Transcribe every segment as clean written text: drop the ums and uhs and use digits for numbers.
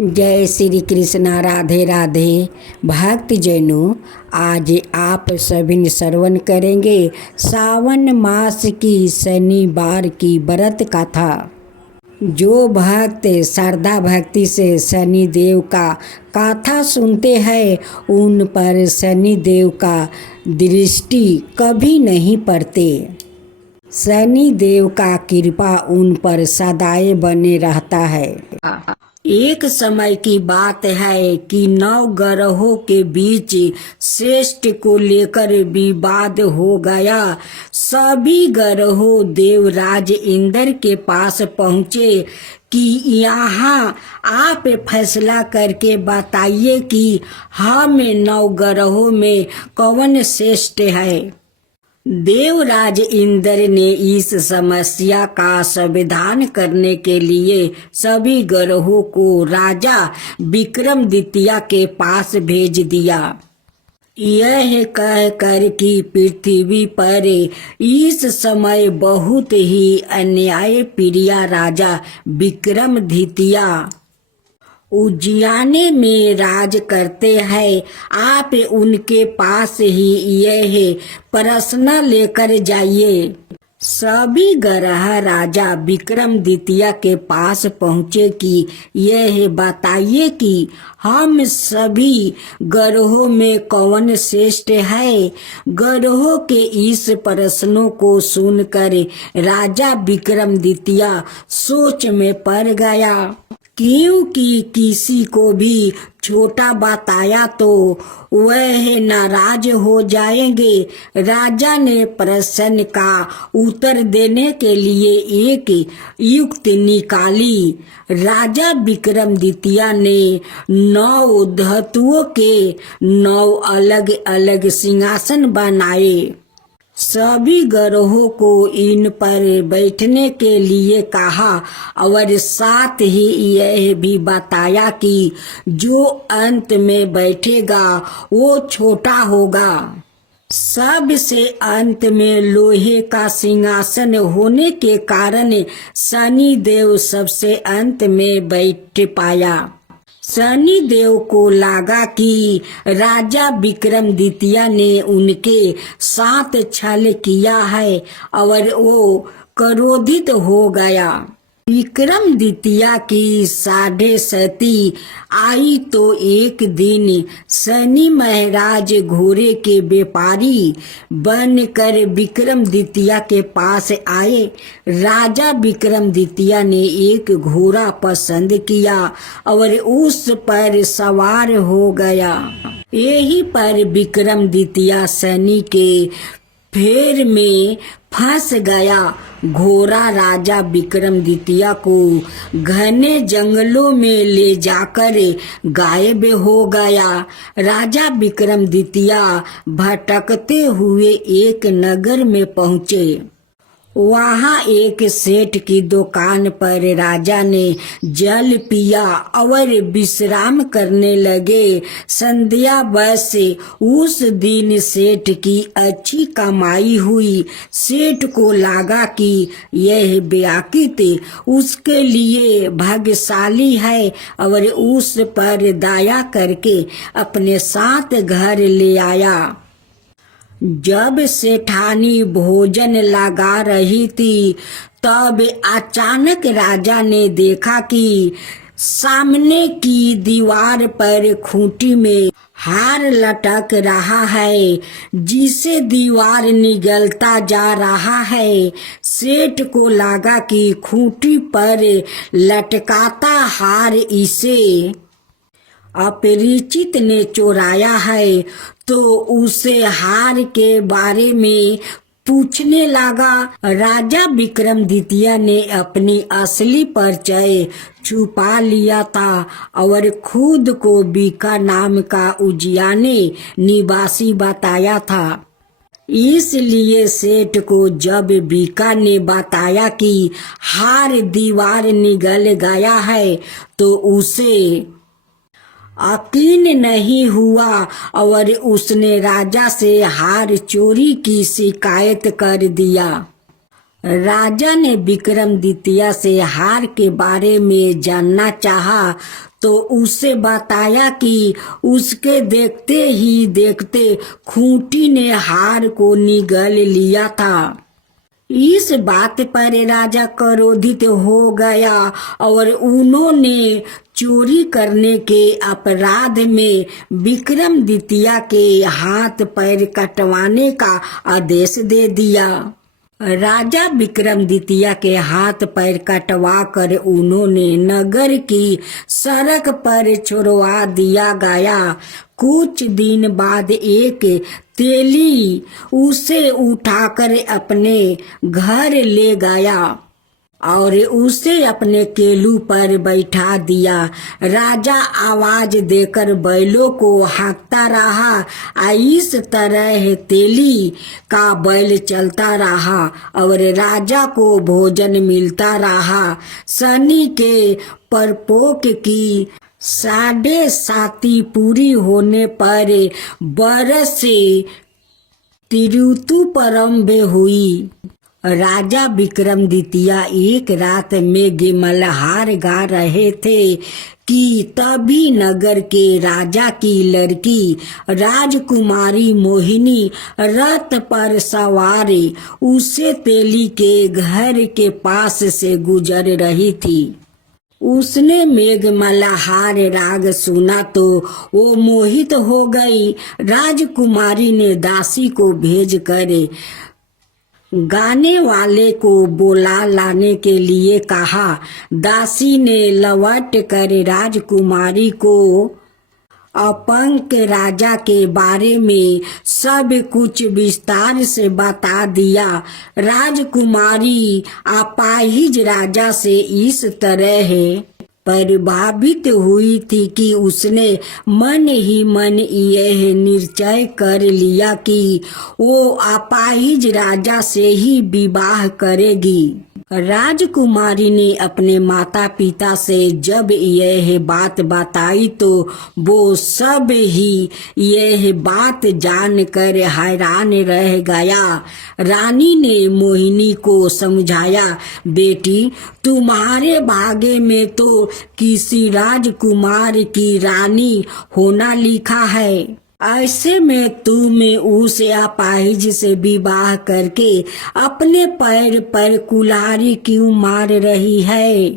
जय श्री कृष्णा। राधे राधे। भक्त जनों, आज आप सभी ने श्रवण करेंगे सावन मास की शनिवार की व्रत कथा। जो भक्त श्रद्धा भक्ति से शनि देव का कथा सुनते हैं उन पर शनि देव का दृष्टि कभी नहीं पड़ते। शनि देव का कृपा उन पर सदाए बने रहता है। एक समय की बात है कि 9 ग्रहों के बीच श्रेष्ठ को लेकर विवाद हो गया। सभी ग्रहों देवराज इंद्र के पास पहुँचे कि यहाँ आप फैसला करके बताइए कि हम 9 ग्रहों में कौन श्रेष्ठ है। देवराज इंद्र ने इस समस्या का समाधान करने के लिए सभी ग्रहों को राजा विक्रमादित्य के पास भेज दिया। यह कहकर कि पृथ्वी पर इस समय बहुत ही अन्यायप्रिय राजा विक्रमादित्य उज्जैन में राज करते हैं। आप उनके पास ही यह प्रश्न लेकर जाइए। सभी ग्रह राजा विक्रमादित्य के पास पहुँचे कि यह बताइए कि हम सभी ग्रहों में कौन श्रेष्ठ है। ग्रहों के इस प्रश्नों को सुनकर राजा विक्रमादित्य सोच में पड़ गया, क्योंकि किसी को भी छोटा बताया तो वह नाराज हो जाएंगे। राजा ने प्रश्न का उत्तर देने के लिए एक युक्ति निकाली। राजा विक्रमादित्य ने 9 धातुओं के 9 अलग अलग सिंहासन बनाए। सभी ग्रहों को इन पर बैठने के लिए कहा और साथ ही यह भी बताया कि जो अंत में बैठेगा वो छोटा होगा। सबसे अंत में लोहे का सिंहासन होने के कारण शनि देव सबसे अंत में बैठ पाया। शनि देव को लगा कि राजा विक्रमादित्य ने उनके साथ छल किया है और वो क्रोधित हो गया। विक्रमादित्य की 7.5 आई तो एक दिन शनि महाराज घोड़े के व्यापारी बनकर विक्रमादित्य के पास आए। राजा विक्रमादित्य ने एक घोड़ा पसंद किया और उस पर सवार हो गया। यही पर विक्रमादित्य शनि के फेर में फंस गया। घोड़ा राजा विक्रमादित्य को घने जंगलों में ले जाकर गायब हो गया। राजा विक्रमादित्य भटकते हुए एक नगर में पहुँचे। वहाँ एक सेठ की दुकान पर राजा ने जल पिया और विश्राम करने लगे। संध्या बस उस दिन सेठ की अच्छी कमाई हुई। सेठ को लगा कि यह व्याकित उसके लिए भाग्यशाली है और उस पर दया करके अपने साथ घर ले आया। जब सेठानी भोजन लगा रही थी तब अचानक राजा ने देखा कि सामने की दीवार पर खूंटी में हार लटक रहा है, जिसे दीवार निगलता जा रहा है। सेठ को लगा कि खूंटी पर लटकाता हार इसे अपरिचित ने चुराया है, तो उसे हार के बारे में पूछने लगा। राजा विक्रमादित्य ने अपनी असली परिचय छुपा लिया था और खुद को बीका नाम का उज्जैन निवासी बताया था। इसलिए सेठ को जब बीका ने बताया कि हार दीवार निगल गया है तो उसे यकीन नहीं हुआ और उसने राजा से हार चोरी की शिकायत कर दिया। राजा ने विक्रमादित्य से हार के बारे में जानना चाहा तो उसे बताया कि उसके देखते ही देखते खूंटी ने हार को निगल लिया था। इस बात पर राजा क्रोधित हो गया और उन्होंने चोरी करने के अपराध में विक्रमादित्य के हाथ पैर कटवाने का आदेश दे दिया। राजा विक्रमादित्य के हाथ पैर कटवा कर उन्होंने नगर की सड़क पर छोड़वा दिया गया। कुछ दिन बाद एक तेली उसे उठाकर अपने घर ले गया और उसे अपने केलू पर बैठा दिया। राजा आवाज देकर बैलों को हाँकता रहा। इस तरह तेली का बैल चलता रहा और राजा को भोजन मिलता रहा। शनि के परपोक की 7.5 पूरी होने पर बरस ऋतु प्रारंभ हुई। राजा विक्रमादित्य एक रात में मल्हार गा रहे थे कि तभी नगर के राजा की लड़की राजकुमारी मोहिनी रथ पर सवार उसे तेली के घर के पास से गुजर रही थी। उसने मेघ मल्हार राग सुना तो वो मोहित हो गई। राजकुमारी ने दासी को भेजकर गाने वाले को बुला लाने के लिए कहा। दासी ने लौट कर राजकुमारी को अपंग राजा के बारे में सब कुछ विस्तार से बता दिया। राजकुमारी अपाहिज राजा से इस तरह प्रभावित हुई थी कि उसने मन ही मन यह निश्चय कर लिया कि वो अपाहिज राजा से ही विवाह करेगी। राजकुमारी ने अपने माता पिता से जब यह बात बताई तो वो सब ही यह बात जानकर हैरान रह गया। रानी ने मोहिनी को समझाया, बेटी तुम्हारे भाग्य में तो किसी राजकुमार की रानी होना लिखा है। ऐसे में तुम उस अपाहिज से विवाह करके अपने पैर पर कुल्हाड़ी क्यों मार रही है।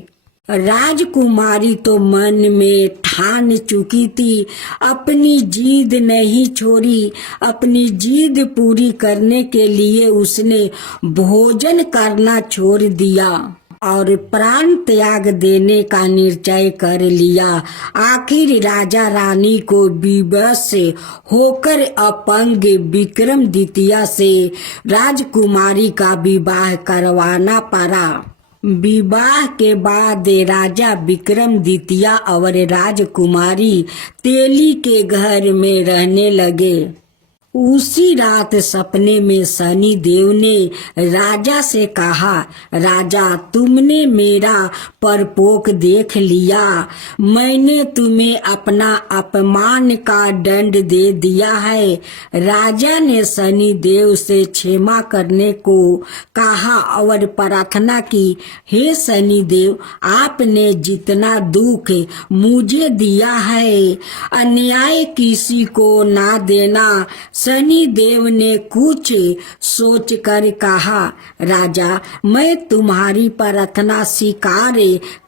राजकुमारी तो मन में ठान चुकी थी, अपनी जिद नहीं छोड़ी। अपनी जिद पूरी करने के लिए उसने भोजन करना छोड़ दिया और प्राण त्याग देने का निश्चय कर लिया। आखिर राजा रानी को विवश होकर अपंग विक्रमादित्य से राजकुमारी का विवाह करवाना पड़ा। विवाह के बाद राजा विक्रमादित्य और राजकुमारी तेली के घर में रहने लगे। उसी रात सपने में शनि देव ने राजा से कहा, राजा तुमने मेरा परपोक देख लिया। मैंने तुम्हें अपना अपमान का दंड दे दिया है। राजा ने शनि देव से क्षमा करने को कहा और प्रार्थना की, हे शनि देव आपने जितना दुख मुझे दिया है अन्याय किसी को ना देना। शनि देव ने कुछ सोचकर कहा, राजा मैं तुम्हारी प्रार्थना स्वीकार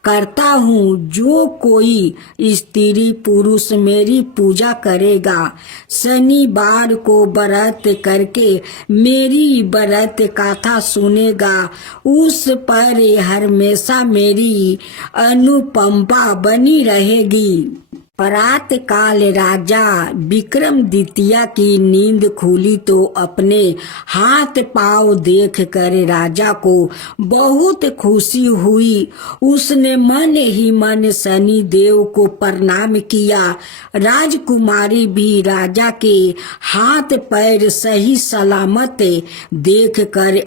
करता हूँ। जो कोई स्त्री पुरुष मेरी पूजा करेगा, शनिवार को व्रत करके मेरी व्रत कथा सुनेगा, उस पर हमेशा मेरी अनुकंपा बनी रहेगी। प्रात काल राजा विक्रमादित्य की नींद खुली तो अपने हाथ पांव देख कर राजा को बहुत खुशी हुई। उसने मन ही मन शनि देव को प्रणाम किया। राजकुमारी भी राजा के हाथ पैर सही सलामत देख कर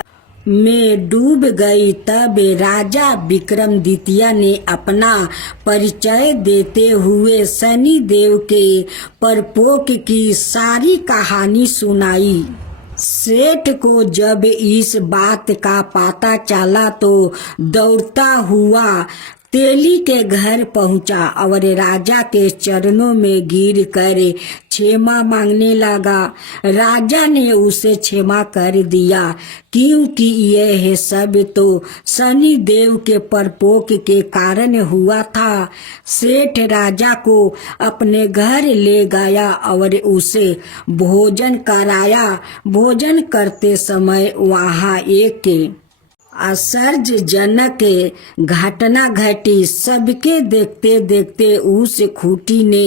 में डूब गई। तब राजा विक्रमादित्य ने अपना परिचय देते हुए शनि देव के परपोक की सारी कहानी सुनाई। सेठ को जब इस बात का पता चला तो दौड़ता हुआ तेली के घर पहुंचा और राजा के चरणों में गिर कर क्षमा मांगने लगा। राजा ने उसे क्षमा कर दिया, क्योंकि यह सब तो शनि देव के प्रकोप के कारण हुआ था। सेठ राजा को अपने घर ले गया और उसे भोजन कराया। भोजन करते समय वहाँ एक आश्चर्यजनक घटना घटी। सबके देखते देखते उस खूंटी ने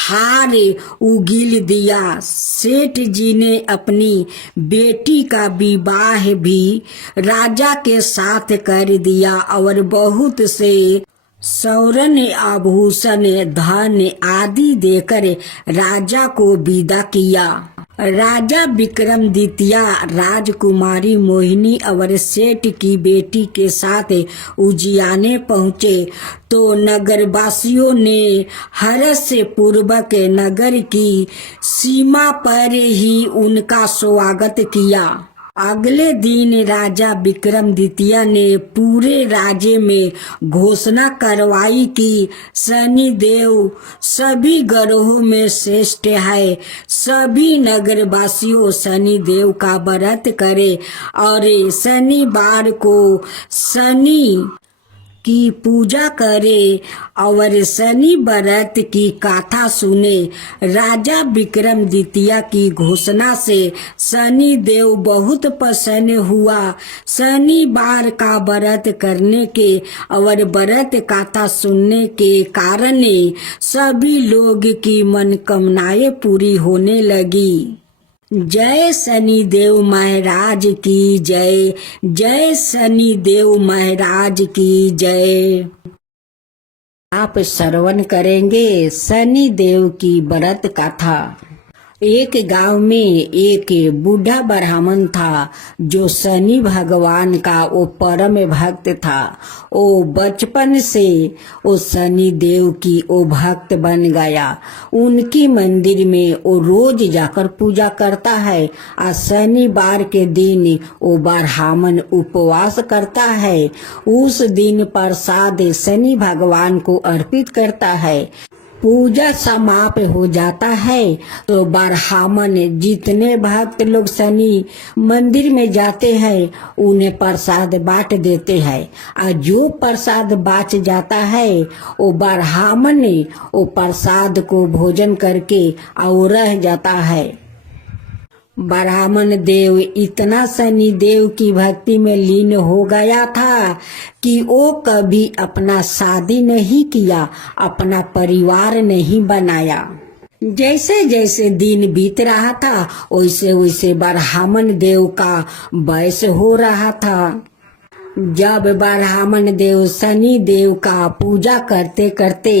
हार उगील दिया। सेठ जी ने अपनी बेटी का विवाह भी राजा के साथ कर दिया और बहुत से स्वर्ण आभूषण धन आदि देकर राजा को विदा किया। राजा विक्रमादित्य राजकुमारी मोहिनी और सेठ की बेटी के साथ उजियाने पहुँचे तो नगरवासियों ने हर्ष से पूर्वक नगर की सीमा पर ही उनका स्वागत किया। अगले दिन राजा विक्रमादित्य ने पूरे राज्य में घोषणा करवाई कि शनिदेव सभी ग्रहों में श्रेष्ठ है। सभी नगरवासियों शनिदेव का व्रत करें और शनिवार को शनि की पूजा करे और शनि व्रत की कथा सुने। राजा विक्रमादित्य की घोषणा से शनि देव बहुत प्रसन्न हुआ। शनिवार का व्रत करने के और व्रत कथा सुनने के कारण सभी लोग की मनोकामनाएं पूरी होने लगी। जय शनिदेव महाराज की जय। जय शनिदेव महाराज की जय। आप श्रवण करेंगे शनिदेव की व्रत कथा। एक गांव में एक बूढ़ा ब्राह्मण था जो शनि भगवान का वो परम भक्त था। वो बचपन से वो शनि देव की वो भक्त बन गया। उनकी मंदिर में वो रोज जाकर पूजा करता है और शनिवार के दिन वो ब्राह्मण उपवास करता है। उस दिन प्रसाद शनि भगवान को अर्पित करता है। पूजा समाप्त हो जाता है तो ब्राह्मण जितने भक्त लोग शनि मंदिर में जाते हैं उन्हें प्रसाद बांट देते हैं और जो प्रसाद बाँच जाता है वो ब्राह्मण वो प्रसाद को भोजन करके और रह जाता है। ब्राह्मण देव इतना शनि देव की भक्ति में लीन हो गया था कि वो कभी अपना शादी नहीं किया, अपना परिवार नहीं बनाया। जैसे जैसे दिन बीत रहा था वैसे वैसे ब्राह्मण देव का वयस हो रहा था। जब ब्राह्मण देव शनि देव का पूजा करते करते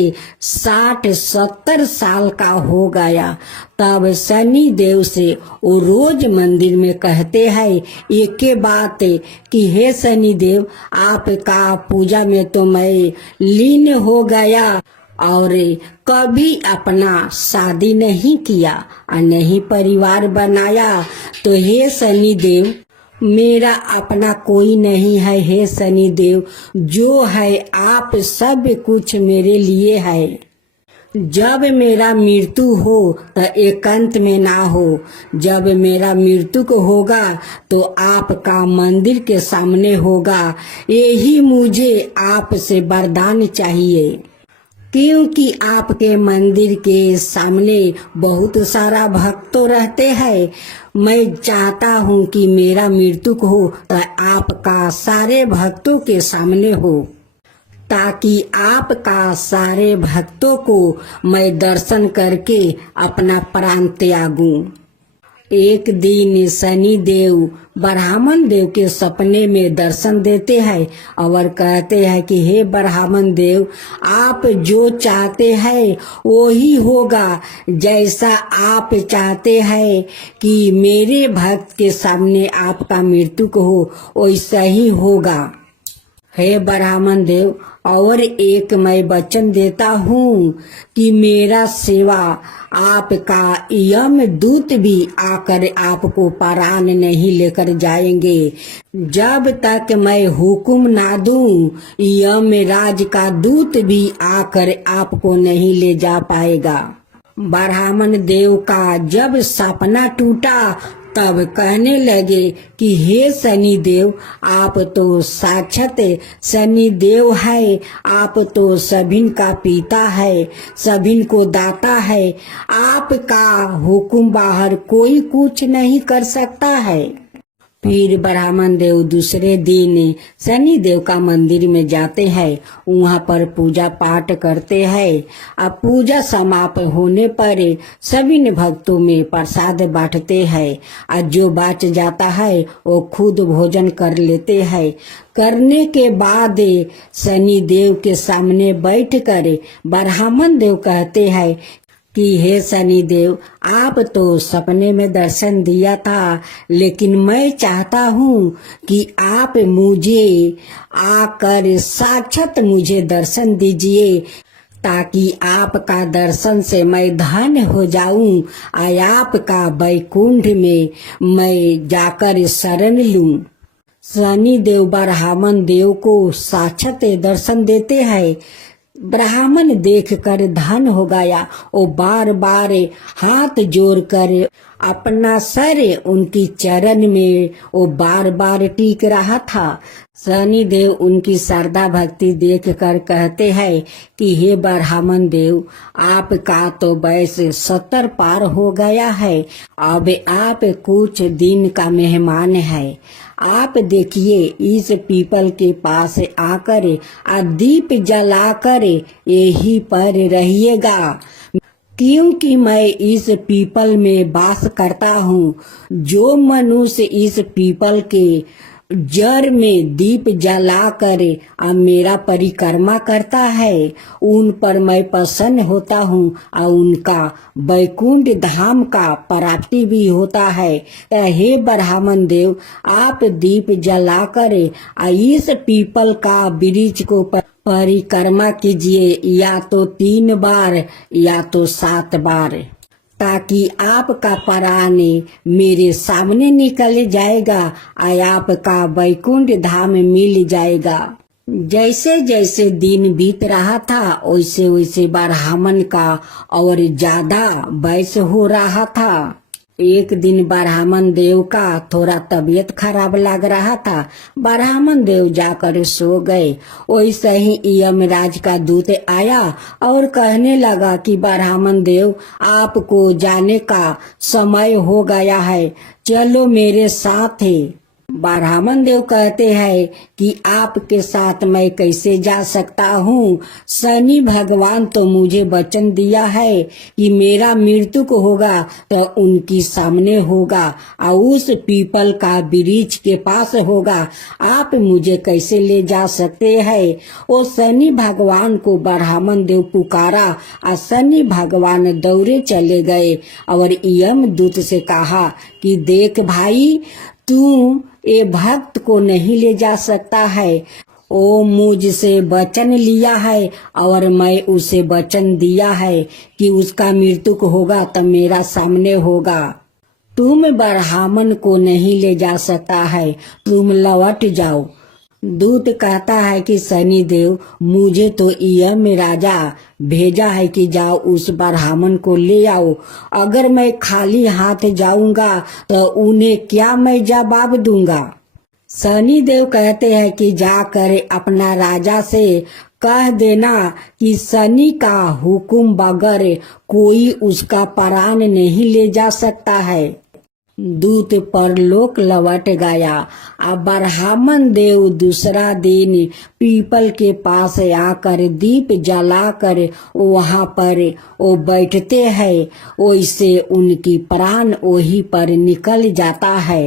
60-70 साल का हो गया तब शनि देव से वो रोज मंदिर में कहते हैं एक के बात कि हे शनि देव, आपका पूजा में तो मैं लीन हो गया और कभी अपना शादी नहीं किया और नहीं परिवार बनाया, तो हे शनि देव मेरा अपना कोई नहीं है। हे शनि देव, जो है आप सब कुछ मेरे लिए है। जब मेरा मृत्यु हो तो एकांत में ना हो। जब मेरा मृत्यु को होगा तो आपका मंदिर के सामने होगा। यही मुझे आपसे वरदान चाहिए, क्योंकि आपके मंदिर के सामने बहुत सारा भक्तों रहते हैं। मैं चाहता हूँ कि मेरा मृत्यु हो तो आपका सारे भक्तों के सामने हो, ताकि आपका सारे भक्तों को मैं दर्शन करके अपना प्राण त्यागूं। एक दिन शनि देव ब्राह्मण देव के सपने में दर्शन देते हैं और कहते हैं कि हे ब्राह्मण देव, आप जो चाहते हैं वो ही होगा। जैसा आप चाहते हैं कि मेरे भक्त के सामने आपका मृत्यु हो वैसा ही होगा। हे ब्राह्मण देव, और एक मैं वचन देता हूँ कि मेरा सेवा आपका यम दूत भी आकर आपको परान नहीं लेकर जाएंगे। जब तक मैं हुक्म ना दूं, यम राज का दूत भी आकर आपको नहीं ले जा पाएगा। ब्राह्मण देव का जब सपना टूटा तब कहने लगे कि हे शनि देव, आप तो साक्षात शनि देव है, आप तो सभिन का पिता है, सभिन को दाता है, आपका हुक्म बाहर कोई कुछ नहीं कर सकता है। फिर ब्राह्मण देव दूसरे दिन शनि देव का मंदिर में जाते हैं, वहाँ पर पूजा पाठ करते हैं। अब पूजा समाप्त होने पर सभी भक्तों में प्रसाद बांटते हैं, और जो बच जाता है वो खुद भोजन कर लेते हैं। करने के बाद शनि देव के सामने बैठकर ब्राह्मण देव कहते हैं कि हे शनि देव, आप तो सपने में दर्शन दिया था, लेकिन मैं चाहता हूँ कि आप मुझे आकर साक्षात मुझे दर्शन दीजिए, ताकि आपका दर्शन से मैं धन्य हो जाऊं और आपका वैकुंठ में मैं जाकर शरण लूं। शनि देव ब्राह्मण देव को साक्षात दर्शन देते हैं। ब्राह्मण देखकर धन हो गया। वो बार बार हाथ जोड़कर अपना सर उनकी चरण में वो बार बार टीक रहा था। शनि देव उनकी श्रद्धा भक्ति देखकर कहते हैं कि हे ब्राह्मण देव, आपका तो वयस 70 पार हो गया है, अब आप कुछ दिन का मेहमान है। आप देखिए, इस पीपल के पास आकर दीप जलाकर यहीं पर रहिएगा, क्योंकि मैं इस पीपल में वास करता हूँ। जो मनुष्य इस पीपल के जड़ में दीप जलाकर मेरा परिक्रमा करता है, उन पर मैं प्रसन्न होता हूँ और उनका वैकुंठ धाम का प्राप्ति भी होता है। हे ब्राह्मण देव, आप दीप जलाकर इस पीपल का वृक्ष को परिक्रमा कीजिए, या तो 3 बार या तो 7 बार, ताकि आपका प्राण मेरे सामने निकल जाएगा और आपका वैकुंठ धाम मिल जाएगा। जैसे जैसे दिन बीत रहा था, वैसे वैसे ब्राह्मण का और ज्यादा वयस हो रहा था। एक दिन ब्राह्मण देव का थोड़ा तबीयत खराब लग रहा था। ब्राह्मण देव जाकर सो गए। वैसे ही यमराज का दूत आया और कहने लगा कि ब्राह्मण देव, आपको जाने का समय हो गया है, चलो मेरे साथ है। ब्राह्मण देव कहते हैं कि आपके साथ मैं कैसे जा सकता हूँ? शनि भगवान तो मुझे वचन दिया है कि मेरा मृत्यु को होगा तो उनकी सामने होगा और उस पीपल का वृक्ष के पास होगा। आप मुझे कैसे ले जा सकते हैं? वो शनि भगवान को ब्राह्मण देव पुकारा और शनि भगवान दौड़े चले गए और यमदूत से कहा कि देख भाई, तू ये भक्त को नहीं ले जा सकता है। वो मुझसे वचन लिया है और मैं उसे वचन दिया है कि उसका मृत्यु होगा तो मेरा सामने होगा। तुम ब्राह्मण को नहीं ले जा सकता है, तुम लौट जाओ। दूत कहता है कि शनि देव, मुझे तो यम राजा भेजा है कि जाओ उस ब्राह्मण को ले आओ। अगर मैं खाली हाथ जाऊंगा तो उन्हें क्या मैं जवाब दूंगा? शनि देव कहते हैं कि जाकर अपना राजा से कह देना कि शनि का हुक्म बगैर कोई उसका प्राण नहीं ले जा सकता है। दूत परलोक लौट गया। अब ब्राह्मण देव दूसरा दिन पीपल के पास आकर दीप जलाकर वहाँ पर वो बैठते हैं, वैसे उनकी प्राण वहीं पर निकल जाता है।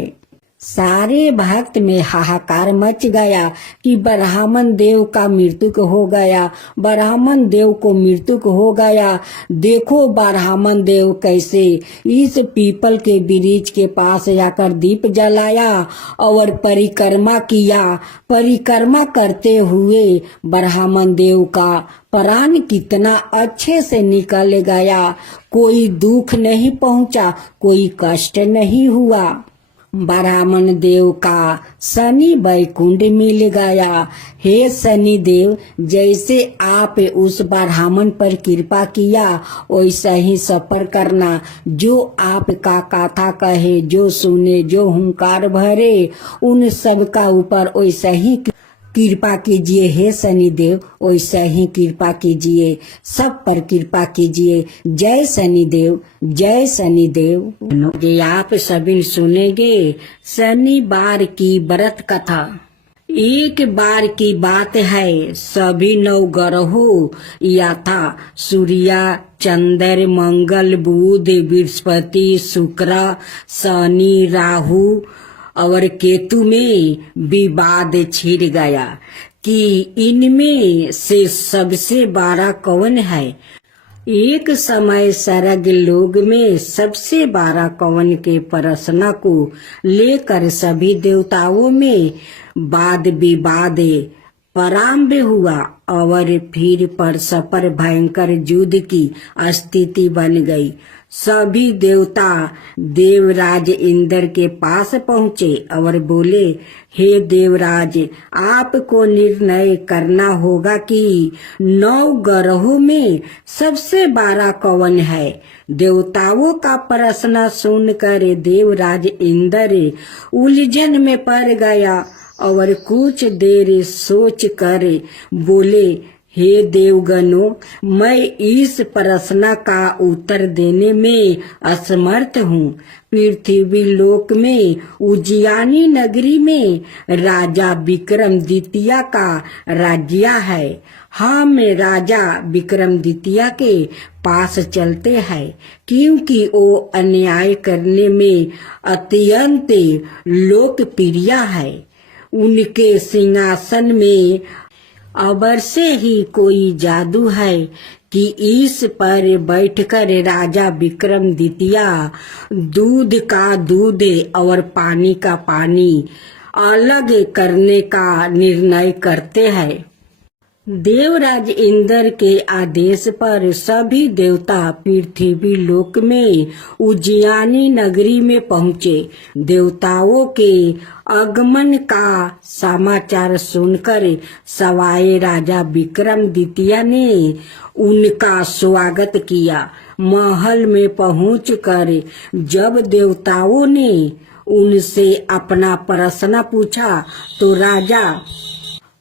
सारे भक्त में हाहाकार मच गया कि ब्राह्मण देव का मृत्यु हो गया, ब्राह्मण देव को मृत्यु हो गया। देखो ब्राह्मण देव कैसे इस पीपल के वृक्ष के पास जाकर दीप जलाया और परिक्रमा किया। परिक्रमा करते हुए ब्राह्मण देव का प्राण कितना अच्छे से निकल गया, कोई दुख नहीं पहुंचा, कोई कष्ट नहीं हुआ। ब्राह्मण देव का शनि वैकुंठ मिल गया। हे शनि देव, जैसे आप उस ब्राह्मण पर कृपा किया वैसा ही सफर करना, जो आपका कथा कहे, जो सुने, जो हुंकार भरे, उन सब का ऊपर वैसा ही कृपा कीजिए। हे शनिदेव, वैसा ही कृपा कीजिए, सब पर कृपा कीजिए। जय शनिदेव, जय शनिदेव। ये आप सभी सुनेंगे शनिवार की व्रत कथा। एक बार की बात है, सभी 9 ग्रहों यथा सूर्य, चंद्र, मंगल, बुध, बृहस्पति, शुक्र, शनि, राहु और केतु में विवाद छिड़ गया कि इनमें से सबसे बड़ा कौन है। एक समय स्वर्ग लोक में सबसे बड़ा कौन के प्रश्न को लेकर सभी देवताओं में वाद विवाद प्रारंभ हुआ और फिर परस्पर भयंकर युद्ध की स्थिति बन गई। सभी देवता देवराज इंद्र के पास पहुँचे और बोले, हे देवराज, आपको निर्णय करना होगा कि 9 ग्रहों में सबसे बड़ा कौन है। देवताओं का प्रश्न सुनकर देवराज इंद्र उलझन में पड़ गया और कुछ देर सोच कर बोले, हे देवगणों, मैं इस प्रश्न का उत्तर देने में असमर्थ हूँ। पृथ्वी लोक में उज्जैनी नगरी में राजा विक्रमादित्य का राज्य है। हम राजा विक्रमादित्य के पास चलते हैं, क्योंकि वो अन्याय करने में अत्यंत लोकप्रिय है। उनके सिंहासन में अवश्य ही कोई जादू है कि इस पर बैठकर राजा विक्रमादित्य दूध का दूध और पानी का पानी अलग करने का निर्णय करते हैं। देवराज इंद्र के आदेश पर सभी देवता पृथ्वी लोक में उज्जैनी नगरी में पहुँचे। देवताओं के आगमन का समाचार सुनकर सवाए राजा विक्रमादित्य ने उनका स्वागत किया। महल में पहुंचकर जब देवताओं ने उनसे अपना प्रश्न पूछा तो राजा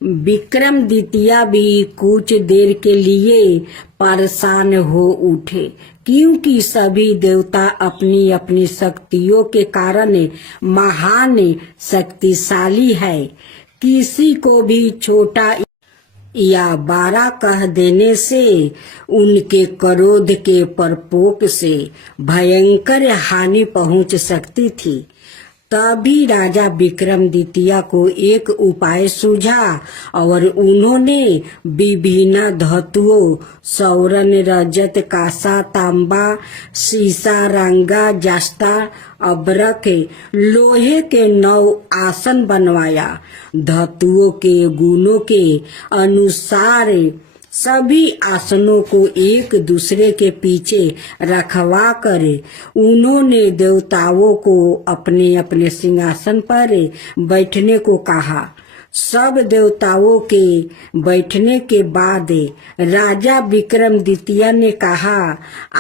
विक्रमादित्य भी कुछ देर के लिए परेशान हो उठे, क्योंकि सभी देवता अपनी अपनी शक्तियों के कारण महान शक्तिशाली है। किसी को भी छोटा या बड़ा कह देने से उनके क्रोध के प्रकोप से भयंकर हानि पहुंच सकती थी। तभी राजा विक्रमादित्य को एक उपाय सूझा और उन्होंने विभिन्न धातुओं स्वर्ण, रजत, कांसा, तांबा, सीसा, रंगा, जस्ता, अब्रक, लोहे के 9 आसन बनवाया। धातुओं के गुणों के अनुसार सभी आसनों को एक दूसरे के पीछे रखवा कर उन्होंने देवताओं को अपने अपने सिंहासन पर बैठने को कहा। सब देवताओं के बैठने के बाद राजा विक्रमादित्य ने कहा,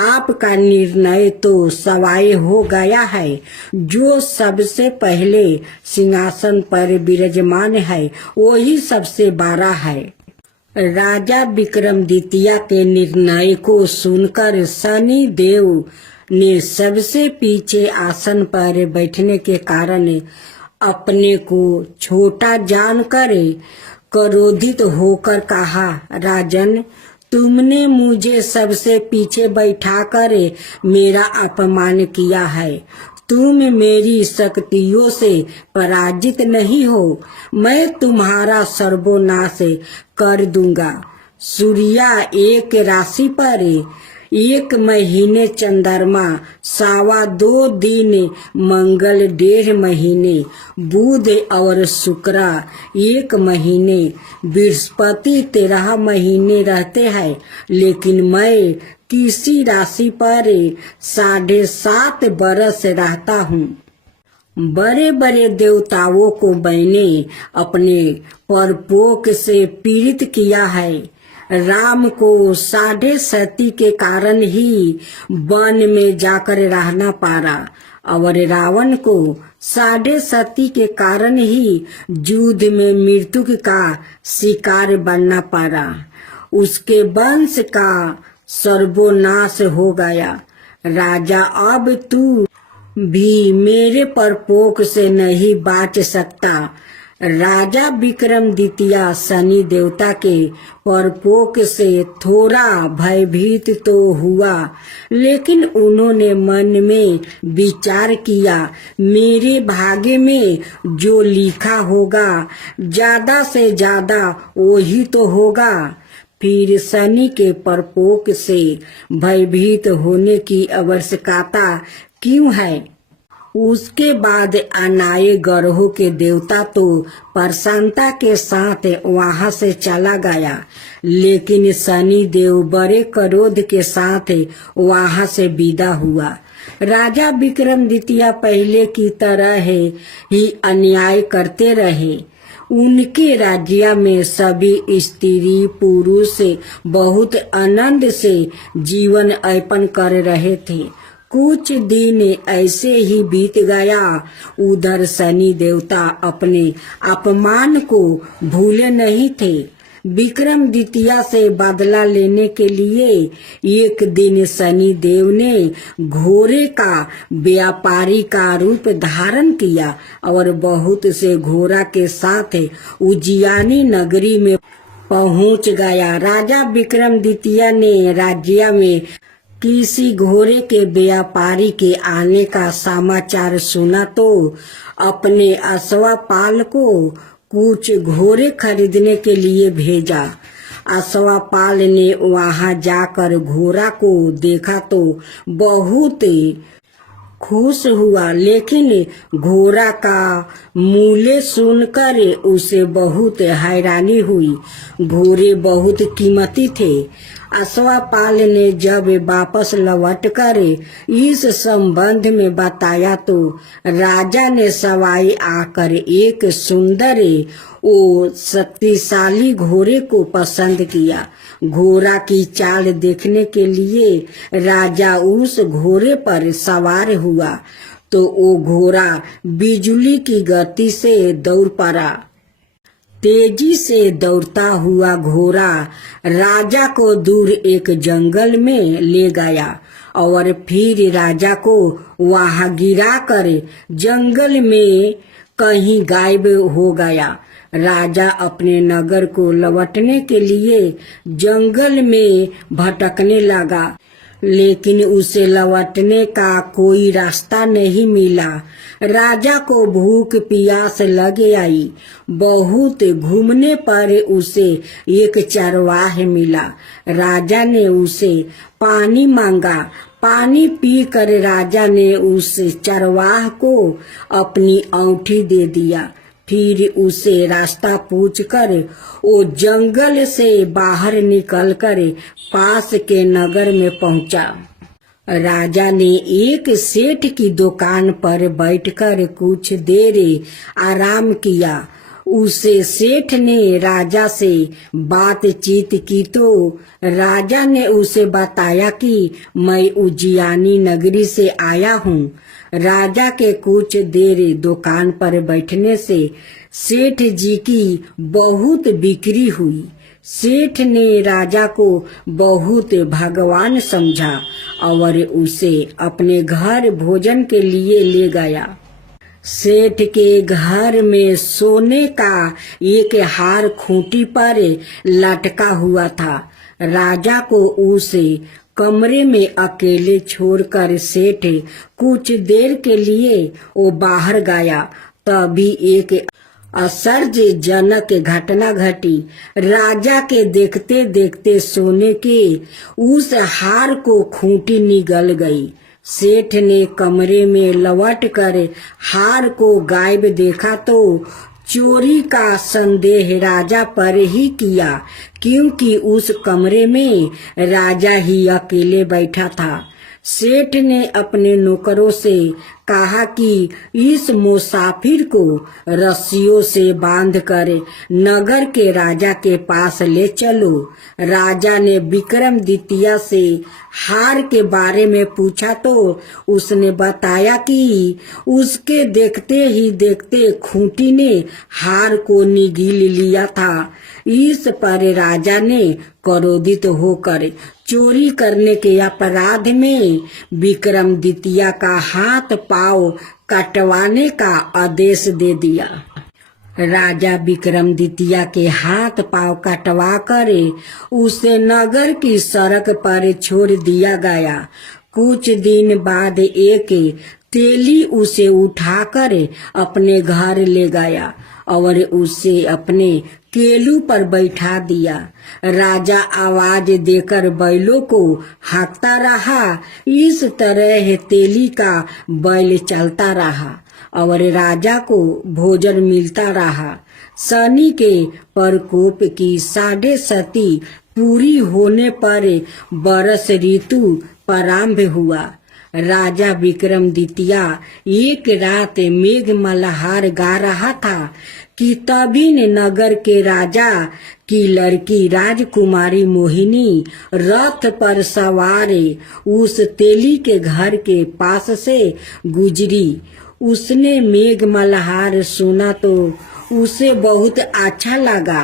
आपका निर्णय तो सवाय हो गया है। जो सबसे पहले सिंहासन पर विराजमान है वही सबसे बड़ा है। राजा विक्रमादित्य के निर्णय को सुनकर शनि देव ने सबसे पीछे आसन पर बैठने के कारण अपने को छोटा जानकर क्रोधित होकर कहा, राजन, तुमने मुझे सबसे पीछे बैठाकर मेरा अपमान किया है। तुम मेरी शक्तियों से पराजित नहीं हो, मैं तुम्हारा सर्वनाश कर दूंगा। सूर्या एक राशि पर, एक महीने चंद्रमा, 2.25 दिन मंगल, 1.5 महीने बुध और शुक्र, 1 महीने बृहस्पति, 13 महीने रहते हैं। लेकिन मैं किसी राशि पर 7.5 बरस रहता हूँ। बड़े बड़े देवताओं को मैंने अपने परपोक से पीड़ित किया है। राम को 7.5 के कारण ही वन में जाकर रहना पड़ा और रावण को 7.5 के कारण ही युद्ध में मृत्यु का शिकार बनना पड़ा। उसके वंश का सर्वनाश हो गया। राजा, अब तू भी मेरे परपोक से नहीं बच सकता। राजा विक्रमादित्य शनि देवता के परपोक से थोड़ा भयभीत तो हुआ, लेकिन उन्होंने मन में विचार किया, मेरे भाग्य में जो लिखा होगा ज्यादा से ज्यादा वही तो होगा। फिर शनि के परपोक से भयभीत होने की आवश्यकता क्यों है? उसके बाद अनाए ग्रहों के देवता तो प्रसन्नता के साथ वहां से चला गया, लेकिन शनि देव बड़े क्रोध के साथ वहां से विदा हुआ। राजा विक्रमादित्य पहले की तरह ही अन्याय करते रहे। उनके राज्य में सभी स्त्री पुरुष बहुत आनंद से जीवन यापन कर रहे थे। कुछ दिन ऐसे ही बीत गया। उधर शनि देवता अपने अपमान को भूले नहीं थे। विक्रमादित्य से बदला लेने के लिए एक दिन शनि देव ने घोड़े का व्यापारी का रूप धारण किया और बहुत से घोड़ा के साथ उज्जैनी नगरी में पहुंच गया। राजा विक्रमादित्य ने राज्य में किसी घोड़े के व्यापारी के आने का समाचार सुना तो अपने अश्वपाल को कुछ घोड़े खरीदने के लिए भेजा। अश्वपाल ने वहां जाकर घोड़ा को देखा तो बहुत खुश हुआ, लेकिन घोड़ा का मूल्य सुनकर उसे बहुत हैरानी हुई। घोड़े बहुत कीमती थे। अश्वपाल ने जब वापस लौटकर इस संबंध में बताया तो राजा ने सवाई आकर एक सुंदर और शक्तिशाली घोड़े को पसंद किया। घोड़ा की चाल देखने के लिए राजा उस घोड़े पर सवार हुआ तो वो घोड़ा बिजली की गति से दौड़ पड़ा। तेजी से दौड़ता हुआ घोड़ा राजा को दूर एक जंगल में ले गया और फिर राजा को वहां गिराकर जंगल में कहीं गायब हो गया। राजा अपने नगर को लौटने के लिए जंगल में भटकने लगा, लेकिन उसे लौटने का कोई रास्ता नहीं मिला। राजा को भूख प्यास लग आई। बहुत घूमने पर उसे एक चरवाह मिला। राजा ने उसे पानी मांगा। पानी पीकर राजा ने उस चरवाह को अपनी औंठी दे दिया। फिर उसे रास्ता पूछकर वो जंगल से बाहर निकलकर पास के नगर में पहुंचा। राजा ने एक सेठ की दुकान पर बैठकर कुछ देर आराम किया। उसे सेठ ने राजा से बातचीत की तो राजा ने उसे बताया कि मैं उज्जैनी नगरी से आया हूँ। राजा के कुछ देर दुकान पर बैठने से सेठ जी की बहुत बिक्री हुई। सेठ ने राजा को बहुत भगवान समझा और उसे अपने घर भोजन के लिए ले गया। सेठ के घर में सोने का एक हार खूंटी पर लटका हुआ था। राजा को उसे कमरे में अकेले छोड़कर सेठ कुछ देर के लिए वो बाहर गया। तभी एक आश्चर्यजनक घटना घटी। राजा के देखते देखते सोने के उस हार को खूंटी निगल गई। सेठ ने कमरे में लौट कर हार को गायब देखा तो चोरी का संदेह राजा पर ही किया, क्योंकि उस कमरे में राजा ही अकेले बैठा था। सेठ ने अपने नौकरों से कहा कि इस मुसाफिर को रस्सियों से बांधकर नगर के राजा के पास ले चलो। राजा ने विक्रमादित्य से हार के बारे में पूछा तो उसने बताया कि उसके देखते ही देखते खूंटी ने हार को निगल लिया था। इस पर राजा ने क्रोधित होकर चोरी करने के अपराध में विक्रमादित्य का हाथ पांव कटवाने का आदेश दे दिया। राजा विक्रमादित्य के हाथ पांव कटवा कर उसे नगर की सड़क पर छोड़ दिया गया। कुछ दिन बाद एक तेली उसे उठाकर अपने घर ले गया और उसे अपने केलू पर बैठा दिया। राजा आवाज देकर बैलों को हाँकता रहा। इस तरह तेली का बैल चलता रहा और राजा को भोजन मिलता रहा। शनि के प्रकोप की 7.5 पूरी होने पर बरस ऋतु प्रारंभ हुआ। राजा विक्रमादित्य एक रात मेघ मल्हार गा रहा था कि तभी ने नगर के राजा की लड़की राजकुमारी मोहिनी रथ पर सवार उस तेली के घर के पास से गुजरी। उसने मेघ मल्हार सुना तो उसे बहुत अच्छा लगा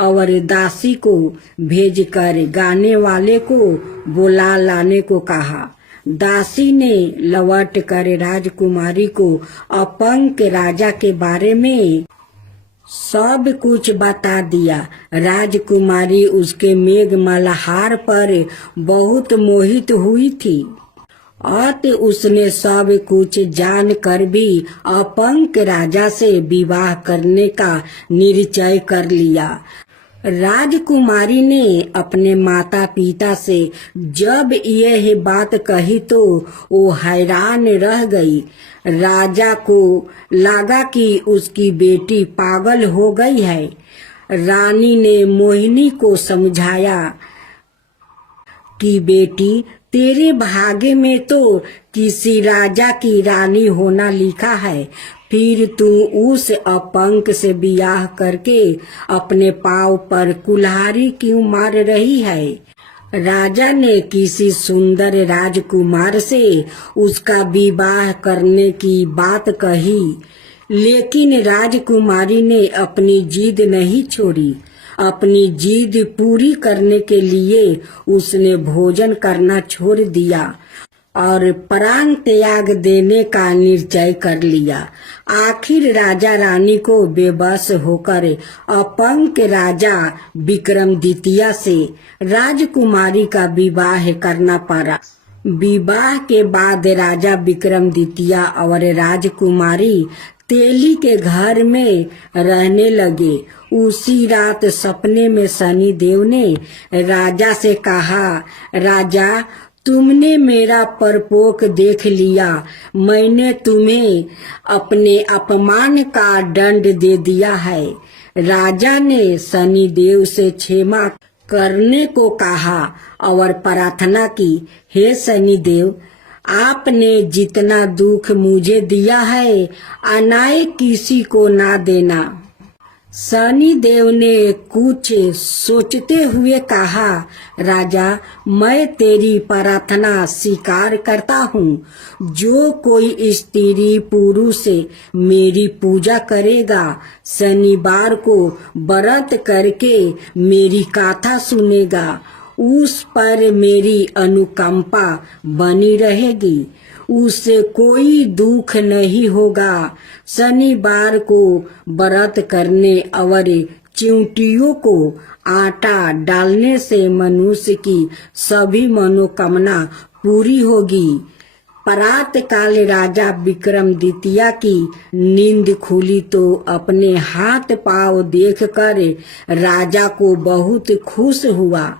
और दासी को भेजकर गाने वाले को बुला लाने को कहा। दासी ने लौट कर राजकुमारी को अपंग राजा के बारे में सब कुछ बता दिया। राजकुमारी उसके मेघ मल्हार पर बहुत मोहित हुई थी। अत उसने सब कुछ जानकर भी अपंग राजा से विवाह करने का निश्चय कर लिया। राजकुमारी ने अपने माता पिता से जब यह बात कही तो वो हैरान रह गई। राजा को लगा कि उसकी बेटी पागल हो गई है। रानी ने मोहिनी को समझाया कि बेटी, तेरे भाग्य में तो किसी राजा की रानी होना लिखा है, फिर तू उस अपंग से ब्याह करके अपने पाँव पर कुल्हाड़ी क्यों मार रही है। राजा ने किसी सुंदर राजकुमार से उसका विवाह करने की बात कही, लेकिन राजकुमारी ने अपनी जिद नहीं छोड़ी। अपनी जिद पूरी करने के लिए उसने भोजन करना छोड़ दिया और प्राण त्याग देने का निश्चय कर लिया। आखिर राजा रानी को बेबस होकर अपंग राजा विक्रमादित्य से राजकुमारी का विवाह करना पड़ा। विवाह के बाद राजा विक्रमादित्य और राजकुमारी तेली के घर में रहने लगे। उसी रात सपने में शनि देव ने राजा से कहा, राजा, तुमने मेरा परपोक देख लिया। मैंने तुम्हें अपने अपमान का दंड दे दिया है। राजा ने शनि देव से क्षमा करने को कहा और प्रार्थना की, हे शनि देव, आपने जितना दुख मुझे दिया है अनाय किसी को ना देना। शनि देव ने कुछ सोचते हुए कहा, राजा, मैं तेरी प्रार्थना स्वीकार करता हूँ। जो कोई स्त्री पुरुष मेरी पूजा करेगा, शनिवार को व्रत करके मेरी गाथा सुनेगा, उस पर मेरी अनुकंपा बनी रहेगी, उससे कोई दुख नहीं होगा। शनिवार को व्रत करने और चिंटियों को आटा डालने से मनुष्य की सभी मनोकामना पूरी होगी। प्रात काल राजा विक्रमादित्य की नींद खुली तो अपने हाथ पांव देखकर राजा को बहुत खुश हुआ।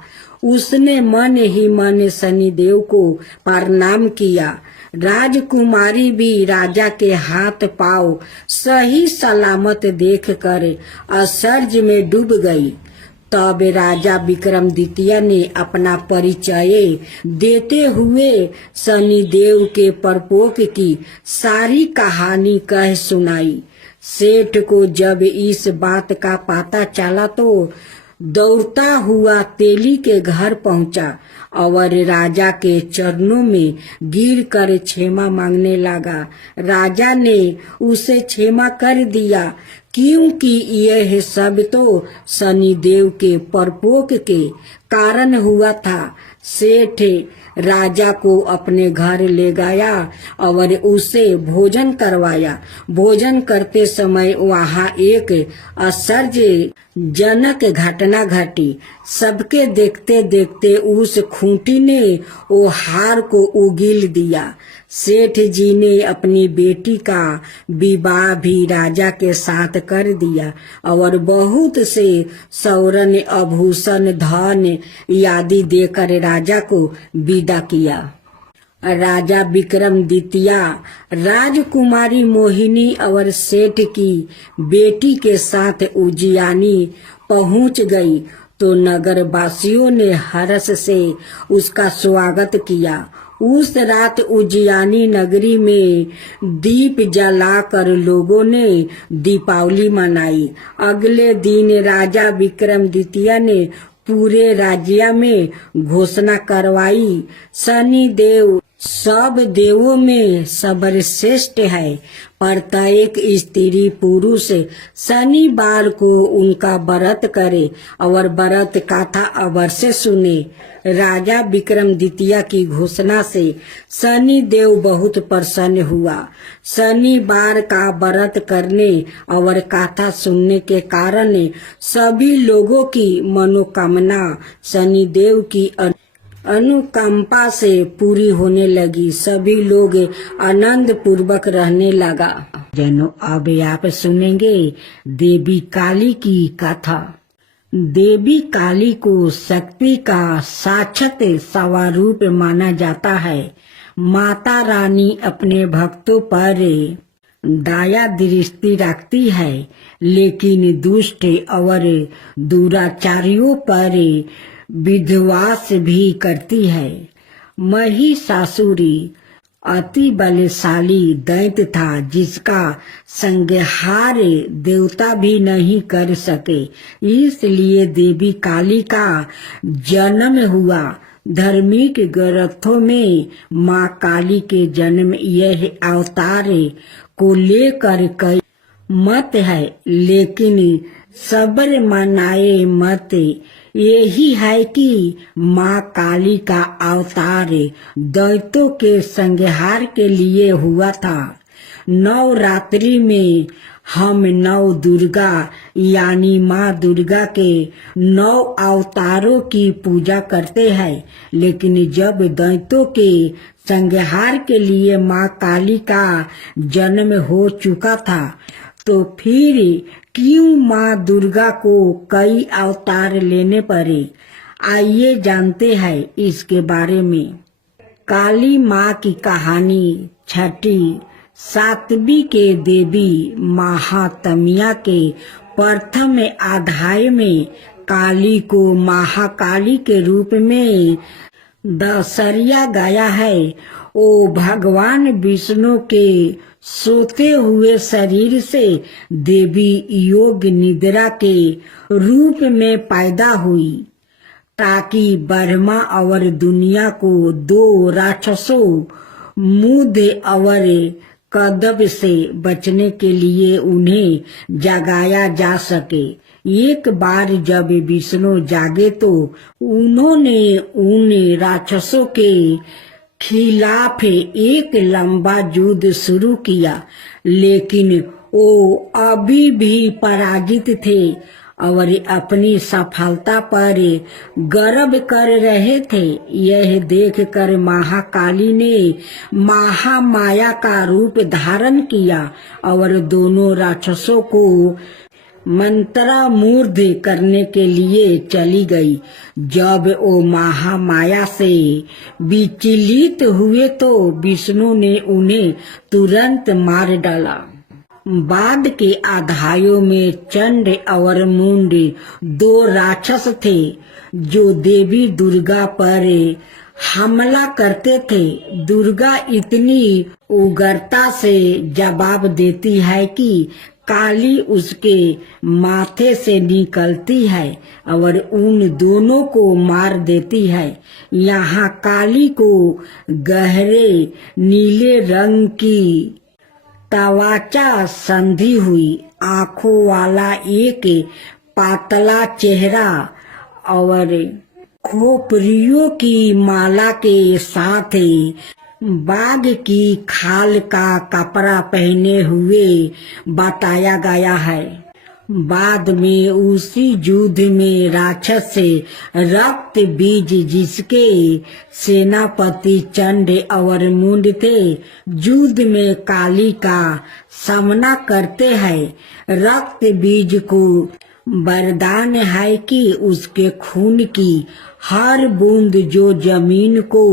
उसने मन ही मन शनिदेव को प्रणाम किया। राजकुमारी भी राजा के हाथ पांव सही सलामत देखकर आश्चर्य में डूब गई। तब राजा विक्रमादित्य ने अपना परिचय देते हुए शनिदेव के प्रकोप की सारी कहानी कह सुनाई। सेठ को जब इस बात का पता चला तो दौड़ता हुआ तेली के घर पहुंचा और राजा के चरणों में गिरकर क्षमा मांगने लगा। राजा ने उसे क्षमा कर दिया, क्योंकि यह सब तो शनिदेव के प्रकोप के कारण हुआ था। सेठ राजा को अपने घर ले गया और उसे भोजन करवाया। भोजन करते समय वहाँ एक आश्चर्यजनक घटना घटी। सबके देखते देखते उस खूंटी ने वो हार को उगील दिया। सेठ जी ने अपनी बेटी का विवाह भी राजा के साथ कर दिया और बहुत से स्वर्ण आभूषण धन आदि देकर राजा को विदा किया। राजा विक्रमादित्य राजकुमारी मोहिनी और सेठ की बेटी के साथ उज्जैनी पहुंच गई तो नगर वासियों ने हर्ष से उसका स्वागत किया। उस रात उज्जैनी नगरी में दीप जलाकर लोगों ने दीपावली मनाई। अगले दिन राजा विक्रमादित्य ने पूरे राज्य में घोषणा करवाई, शनिदेव सब देवों में सर्वश्रेष्ठ है। प्रत्येक स्त्री पुरुष शनिवार को उनका व्रत करे और व्रत कथा अवश्य सुने। राजा विक्रमादित्य की घोषणा से शनिदेव बहुत प्रसन्न हुआ। शनिवार का व्रत करने और कथा सुनने के कारण सभी लोगों की मनोकामना शनिदेव की अनुकंपा से पूरी होने लगी। सभी लोग आनंद पूर्वक रहने लगा। जनों, अब आप सुनेंगे देवी काली की कथा। देवी काली को शक्ति का साक्षात स्वरूप माना जाता है। माता रानी अपने भक्तों पर दया दृष्टि रखती है, लेकिन दुष्ट और दुराचारियों पर विध्वंस भी करती है। महिषासुरी अति बलशाली दैत्य था, जिसका संहार देवता भी नहीं कर सके। इसलिए देवी काली का जन्म हुआ। धार्मिक ग्रंथों में माँ काली के जन्म यह अवतार को लेकर कई मत है, लेकिन सबर मनाए मत यही है कि माँ काली का अवतार दैत्यों के संहार के लिए हुआ था। नवरात्रि में हम नव दुर्गा यानी माँ दुर्गा के 9 अवतारों की पूजा करते हैं, लेकिन जब दैत्यों के संहार के लिए माँ काली का जन्म हो चुका था तो फिर क्यों माँ दुर्गा को कई अवतार लेने पड़े? आइए जानते हैं इसके बारे में। काली माँ की कहानी छठी सातवीं के देवी महात्म्य के प्रथम अध्याय में काली को महाकाली के रूप में दर्शाया गया है। वो भगवान विष्णु के सोते हुए शरीर से देवी योग निद्रा के रूप में पैदा हुई, ताकि ब्रह्मा और दुनिया को 2 राक्षसों मुद और कदब से बचने के लिए उन्हें जगाया जा सके। एक बार जब विष्णु जागे तो उन्होंने उन राक्षसों के खिलाफ एक लंबा युद्ध शुरू किया, लेकिन वो अभी भी पराजित थे। और अपनी सफलता पर गर्व कर रहे थे। यह देखकर महाकाली ने महामाया का रूप धारण किया और दोनों राक्षसों को मंत्रमुग्ध करने के लिए चली गई। जब वो महामाया से विचलित हुए तो विष्णु ने उन्हें तुरंत मार डाला। बाद के अध्यायों में चंड और मुंड दो राक्षस थे जो देवी दुर्गा पर हमला करते थे। दुर्गा इतनी उग्रता से जवाब देती है कि काली उसके माथे से निकलती है और उन दोनों को मार देती है। यहाँ काली को गहरे नीले रंग की तवाचा संधि हुई आंखों वाला एक पातला चेहरा और खोपड़ियों की माला के साथ बाघ की खाल का कपड़ा पहने हुए बताया गया है। बाद में उसी युद्ध में राक्षस से रक्त बीज जिसके सेनापति चंड और मुंड थे युद्ध में काली का सामना करते हैं। रक्त बीज को वरदान है कि उसके खून की हर बूंद जो जमीन को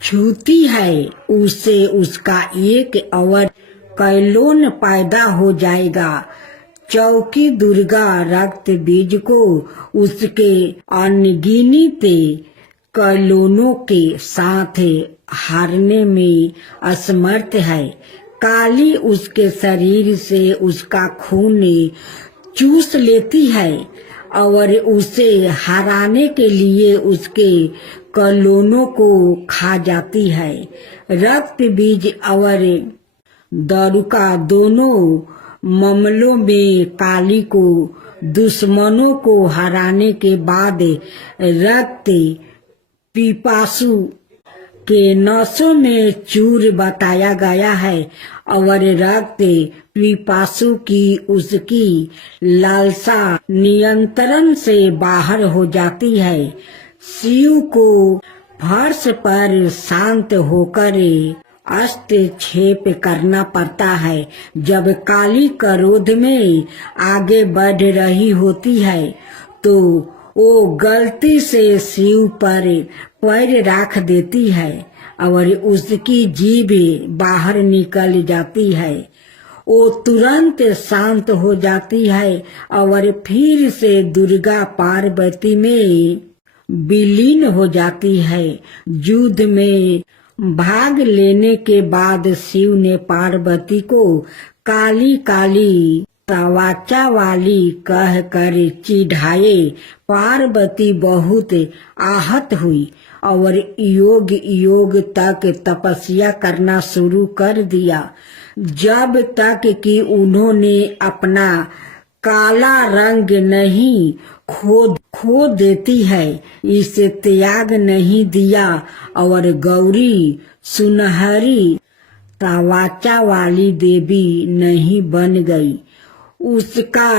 छूती है उससे उसका एक और कैलोन पैदा हो जाएगा। चौकी दुर्गा रक्त बीज को उसके अनगिनत कैलोनों के साथ हारने में असमर्थ है। काली उसके शरीर से उसका खून चूस लेती है और उसे हराने के लिए उसके कैलोनों को खा जाती है। रक्त बीज और दारुका दोनों मामलों में काली को दुश्मनों को हराने के बाद रक्त पिपासु के नसों में चूर बताया गया है और रक्त पिपासु की उसकी लालसा नियंत्रण से बाहर हो जाती है। शिव को फर्श पर शांत होकर हस्तक्षेप करना पड़ता है। जब काली क्रोध में आगे बढ़ रही होती है तो वो गलती से शिव पर पैर रख देती है और उसकी जीभ बाहर निकल जाती है। वो तुरंत शांत हो जाती है और फिर से दुर्गा पार्वती में विलीन हो जाती है। युद्ध में भाग लेने के बाद शिव ने पार्वती को काली काली तवाचा वाली कहकर चिढ़ाए। पार्वती बहुत आहत हुई और योग योग तक तपस्या करना शुरू कर दिया जब तक कि उन्होंने अपना काला रंग नहीं खो देती है इसे त्याग नहीं दिया और गौरी सुनहरी तवाचा वाली देवी नहीं बन गई। उसका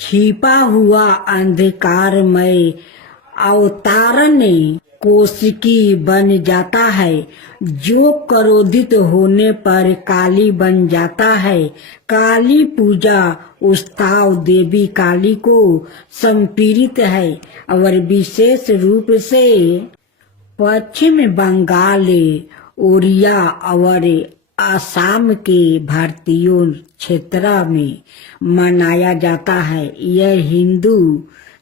छिपा हुआ अंधकारमय अवतारण कोशिकी बन जाता है जो क्रोधित होने पर काली बन जाता है। काली पूजा उत्सव देवी काली को समर्पित है और विशेष रूप से पश्चिम बंगाल ओडिया और असम के भारतीय क्षेत्र में मनाया जाता है। यह हिंदू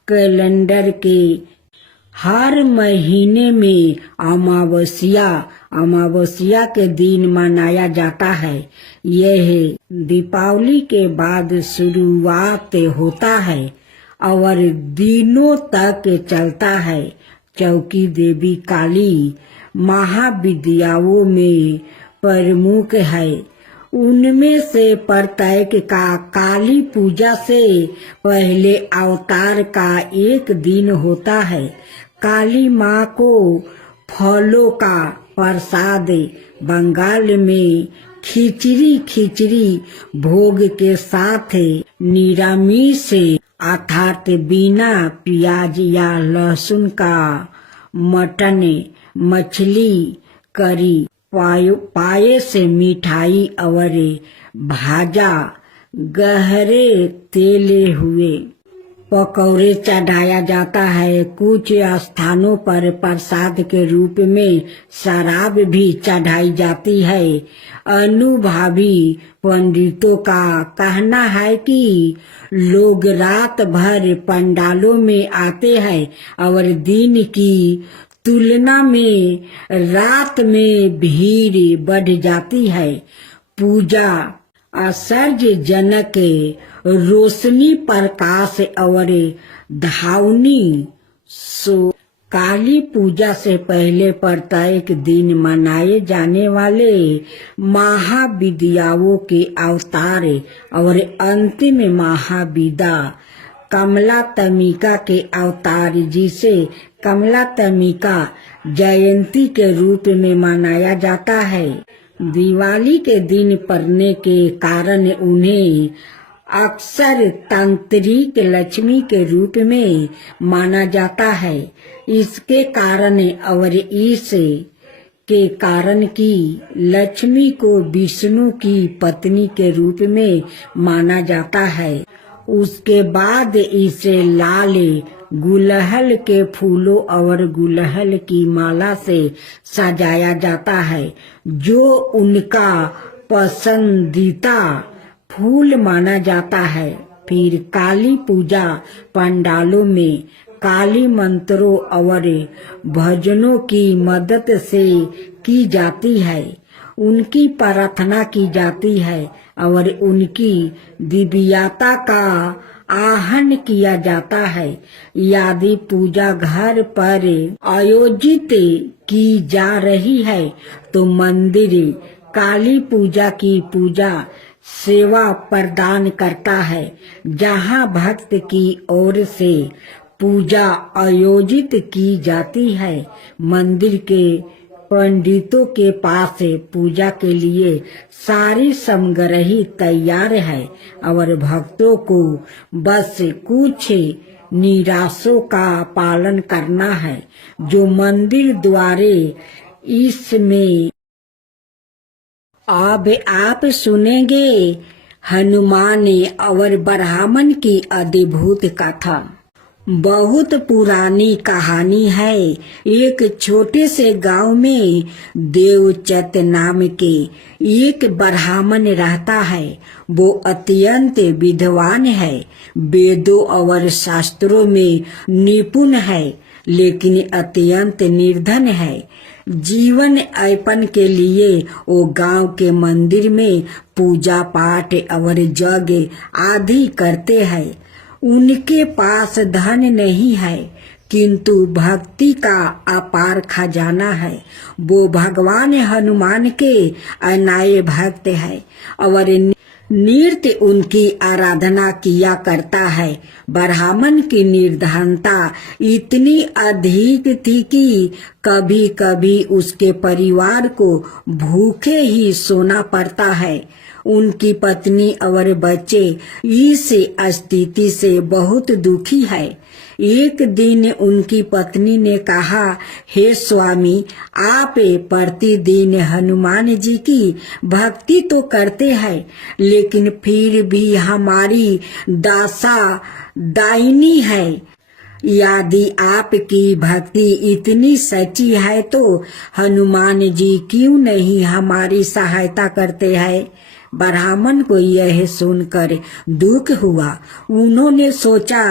कैलेंडर के हर महीने में अमावस्या के दिन मनाया जाता है। यह दीपावली के बाद शुरुआत होता है और दिनों तक चलता है। चौकी देवी काली महाविद्याओं में प्रमुख है। उनमें से प्रत्येक का काली पूजा से पहले अवतार का एक दिन होता है। काली माँ को फलों का प्रसाद बंगाल में खिचड़ी भोग के साथ निरामिष अर्थात बिना प्याज या लहसुन का मटन, मछली, करी, पाए से मिठाई और भाजा, गहरे तेले हुए पकौड़े चढ़ाया जाता है। कुछ स्थानों पर प्रसाद के रूप में शराब भी चढ़ाई जाती है। अनुभवी पंडितों का कहना है कि लोग रात भर पंडालों में आते हैं और दिन की तुलना में रात में भीड़ बढ़ जाती है। पूजा आश्चर्यजनक रोशनी, प्रकाश और धावनी सो काली पूजा से पहले प्रत्येक दिन मनाए जाने वाले महाविद्याओं के अवतार और अंतिम महाविदा कमलात्मिका के अवतार, जिसे कमलात्मिका जयंती के रूप में मनाया जाता है, दिवाली के दिन पड़ने के कारण उन्हें अक्सर तांत्रिक लक्ष्मी के रूप में माना जाता है। इसके कारण और इस के कारण कि लक्ष्मी को विष्णु की पत्नी के रूप में माना जाता है। उसके बाद इसे लाल गुलहल के फूलों और गुलहल की माला से सजाया जाता है, जो उनका पसंदीदा फूल माना जाता है। फिर काली पूजा पंडालों में काली मंत्रों और भजनों की मदद से की जाती है। उनकी प्रार्थना की जाती है और उनकी दिव्यता का आहन किया जाता है। यदि पूजा घर पर आयोजित की जा रही है तो मंदिर काली पूजा की पूजा सेवा प्रदान करता है। जहां भक्त की ओर से पूजा आयोजित की जाती है, मंदिर के पंडितों के पास पूजा के लिए सारी सामग्री तैयार है और भक्तों को बस कुछ निर्देशों का पालन करना है जो मंदिर द्वारे इसमें। अब आप सुनेंगे हनुमान और ब्राह्मण की अद्भुत कथा। बहुत पुरानी कहानी है। एक छोटे से गांव में देवचत नाम के एक ब्राह्मण रहता है। वो अत्यंत विद्वान है, वेदों और शास्त्रों में निपुण है, लेकिन अत्यंत निर्धन है। जीवन यापन के लिए वो गांव के मंदिर में पूजा पाठ और यज्ञ आदि करते हैं। उनके पास धन नहीं है, किंतु भक्ति का अपार खजाना है। वो भगवान हनुमान के अनाय भक्त है और नित्य उनकी आराधना किया करता है। ब्राह्मण की निर्धनता इतनी अधिक थी कि कभी कभी उसके परिवार को भूखे ही सोना पड़ता है। उनकी पत्नी और बच्चे इस स्थिति से बहुत दुखी है। एक दिन उनकी पत्नी ने कहा, हे स्वामी, आप प्रतिदिन हनुमान जी की भक्ति तो करते हैं, लेकिन फिर भी हमारी दशा दयनीय है। यदि आपकी भक्ति इतनी सच्ची है तो हनुमान जी क्यों नहीं हमारी सहायता करते हैं। ब्राह्मण को यह सुनकर दुख हुआ। उन्होंने सोचा,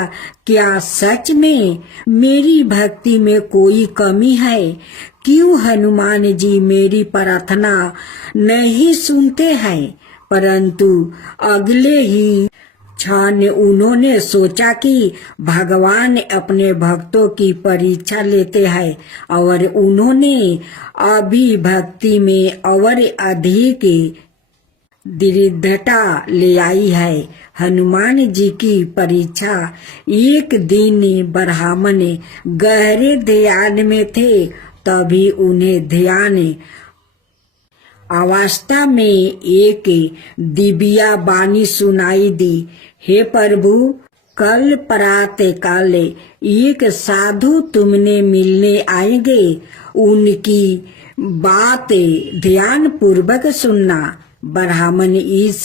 क्या सच में मेरी भक्ति में कोई कमी है? क्यों हनुमान जी मेरी प्रार्थना नहीं सुनते हैं? परंतु अगले ही क्षण उन्होंने सोचा कि भगवान अपने भक्तों की परीक्षा लेते हैं और उन्होंने अभी भक्ति में और अधिक दृढ़ता ले आई है। हनुमान जी की परीक्षा। एक दिन ब्राह्मण गहरे ध्यान में थे, तभी उन्हें ध्यान अवस्था में एक दिव्या वाणी सुनाई दी। हे प्रभु, कल प्रात काल एक साधु तुमने मिलने आएंगे, उनकी बात ध्यान पूर्वक सुनना। ब्राह्मण इस